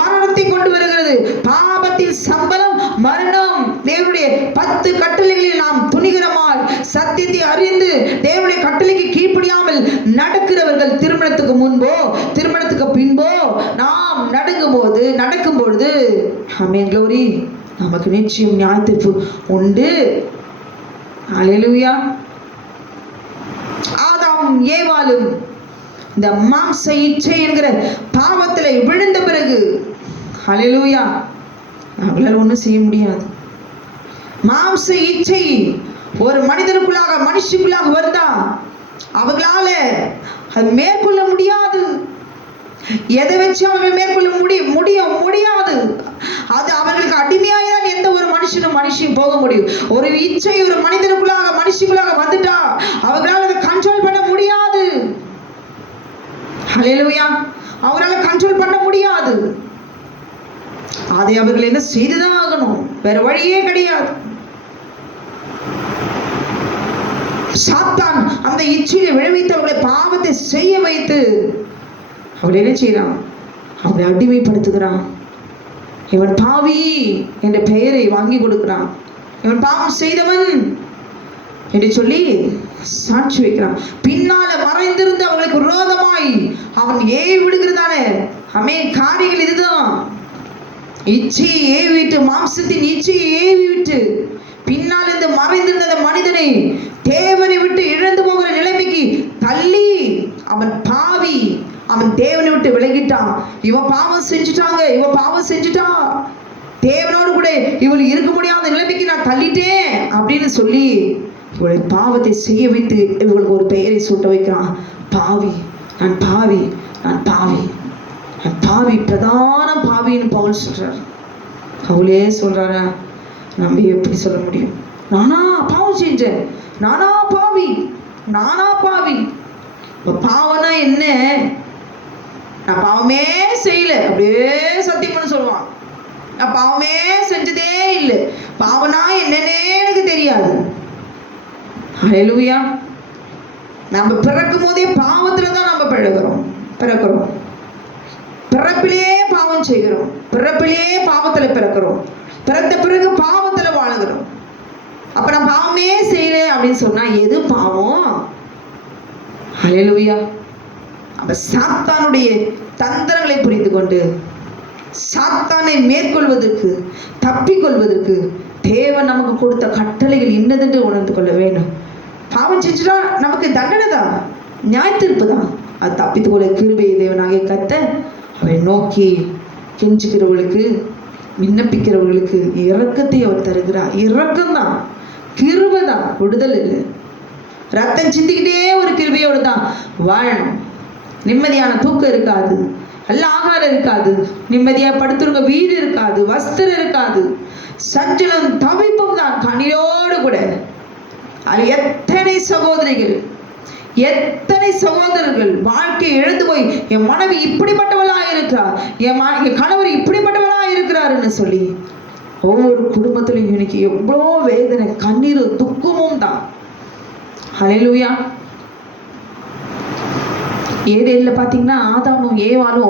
மரணத்தை கொண்டு வருகிறது. பாவத்தின் சம்பளம் மரணம். தேவனுடைய 10 கட்டளைகளில் நாம் துணிகரமாய் சத்தியத்தை அறிந்து தேவனுடைய கட்டளைக்கு கீழ்ப்படியாமல் நடக்கிறவர்கள் திருமணத்துக்கு முன்போ திருமணத்துக்கு பின்போ நாம் நடக்கும் பொழுது ஆமென், க்ளோரி, நமக்கு நிச்சயம் நியாய தீர்ப்பு உண்டு. ஹல்லேலூயா. ஆதாம் ஏவாளும் இந்த மாம்ச இச்சை என்கிற பாவத்தில் விழுந்த பிறகு, ஹல்லேலூயா, அவங்களால ஒன்றும் செய்ய முடியாது. மாம்ச இச்சை ஒரு மனிதனுக்குள்ளாக மனுஷனுக்குள்ளாக வருதா, அவங்களால அது மேற்கொள்ள முடியாது. எதை வச்சு அவர்கள் மேற்கொள்ள முடியாது. அது அவர்களுக்கு அடிமையாய்தான் எந்த ஒரு மனுஷனும் போக முடியும். ஒரு இச்சை ஒரு மனிதனுக்குள்ளாக மனுஷனுக்குள்ளாக வந்துட்டா அவர்களால் அதை கண்ட்ரோல் பண்ண முடியாது. ஹல்லேலூயா. அவரால் கண்ட்ரோல் பண்ண முடியாது. அதை அவர்கள் என்ன செய்துதான் ஆகணும், வேற வழியே கிடையாது. சாத்தான் அந்த இச்சையை விளைவித்து அவர்களை பாவத்தை செய்ய வைத்து அவளை என்ன செய்யறான்? அவளை அடிமைப்படுத்துகிறான். இவன் பாவி என்ற பெயரை வாங்கி கொடுக்கிறான். இவன் பாவம் செய்தவன், என்று சொல்லி சாட்சி வைக்கிறான். பின்னால மறைந்திருந்து அவங்களுக்கு விரோதமாய் அவன் ஏவி விடுகிறதான காரியங்கள் இதுதான். இச்சையை ஏவி விட்டு, மாம்சத்தின் இச்சையை ஏவி விட்டு, பின்னால் இருந்து மறைந்திருந்த அந்த மனிதனை தேவனை விட்டு இழந்து போகிற நிலைமைக்கு தள்ளி, அவன் பாவி, அவன் தேவனை விட்டு விலகிட்டான். இவன் பாவம் செஞ்சுட்டாங்க, இவன் பாவம் செஞ்சுட்டான், தேவனோடு கூட இவள் இருக்க முடியாத நிலைமைக்கு நான் தள்ளிட்டேன் அப்படின்னு சொல்லி இவளை பாவத்தை செய்ய வைத்து இவளுக்கு ஒரு பெயரை சூட்ட வைக்கிறான். பாவி, நான் பாவி, நான் பாவி, நான் பாவி, பிரதான பாவின்னு பவுல் சொல்றார். அவளே சொல்றாரா, நம்ம எப்படி சொல்ல முடியும்? நானா பாவம் செஞ்சேன், நானா பாவி, நானா பாவி. பாவனா என்ன? நான் பாவமே செய்யல அப்படியே சத்தியம் பண்ண சொல்லுவான். நான் பாவமே செஞ்சதே இல்லை, பாவனா என்னன்னே எனக்கு தெரியாது. ஹல்லேலூயா. நம்ம பிறக்கும் போதே பாவத்துல தான் நம்ம பிறக்கிறோம். பிறப்பிலேயே பாவம் செய்கிறோம், பிறப்பிலேயே பாவத்துல பிறக்கிறோம், பிறந்த பிறகு பாவத்துல வாழுகிறோம். அப்ப நான் பாவமே செய்யல அப்படின்னு சொன்னா எது பாவம்? ஹல்லேலூயா. அப்ப சாத்தானுடைய தந்திரங்களை புரிந்து கொண்டு சாத்தானை மேற்கொள்வதற்கு, தப்பிக்கொள்வதற்கு தேவன் நமக்கு கொடுத்த கட்டளைகள் இன்னதென்று உணர்ந்து கொள்ள வேண்டும். பாவம் செஞ்சுட்டா நமக்கு தண்டனை தான், நியாயத்தீர்ப்பு தான். அது தப்பித்துக் கொள்ள கிருபையை தேவனாகிய கர்த்தர் அவரை நோக்கி கெஞ்சுகிறவர்களுக்கு, விண்ணப்பிக்கிறவர்களுக்கு இரக்கத்தை அவர் தருகிறார். இரக்கம்தான், கிருபை தான், விடுதல் இல்லை. ரத்தம் சிந்திக்கிட்டே ஒரு கிருபையோடு தான் வாழணும். நிம்மதியான தூக்கம் இருக்காது, நல்ல ஆகாரம் இருக்காது, நிம்மதியா படுத்துருங்க வீடு இருக்காது, வஸ்திரம் இருக்காது, சஞ்சலம் தவிப்பும் தான் கனியோடு கூட. அது எத்தனை சகோதரிகள், எத்தனை சகோதரர்கள் வாழ்க்கை இழந்து போய், என் மனைவி இப்படிப்பட்டவளா இருக்கிறார், என் கணவர் இப்படிப்பட்டவளா இருக்கிறாருன்னு சொல்லி ஒவ்வொரு குடும்பத்திலும் இன்னைக்கு எவ்வளோ வேதனை, கண்ணீர், துக்கமும் தான். ஹல்லேலூயா. ஏதேன்ல பார்த்தீங்கன்னா ஆதாமும் ஏவாளும்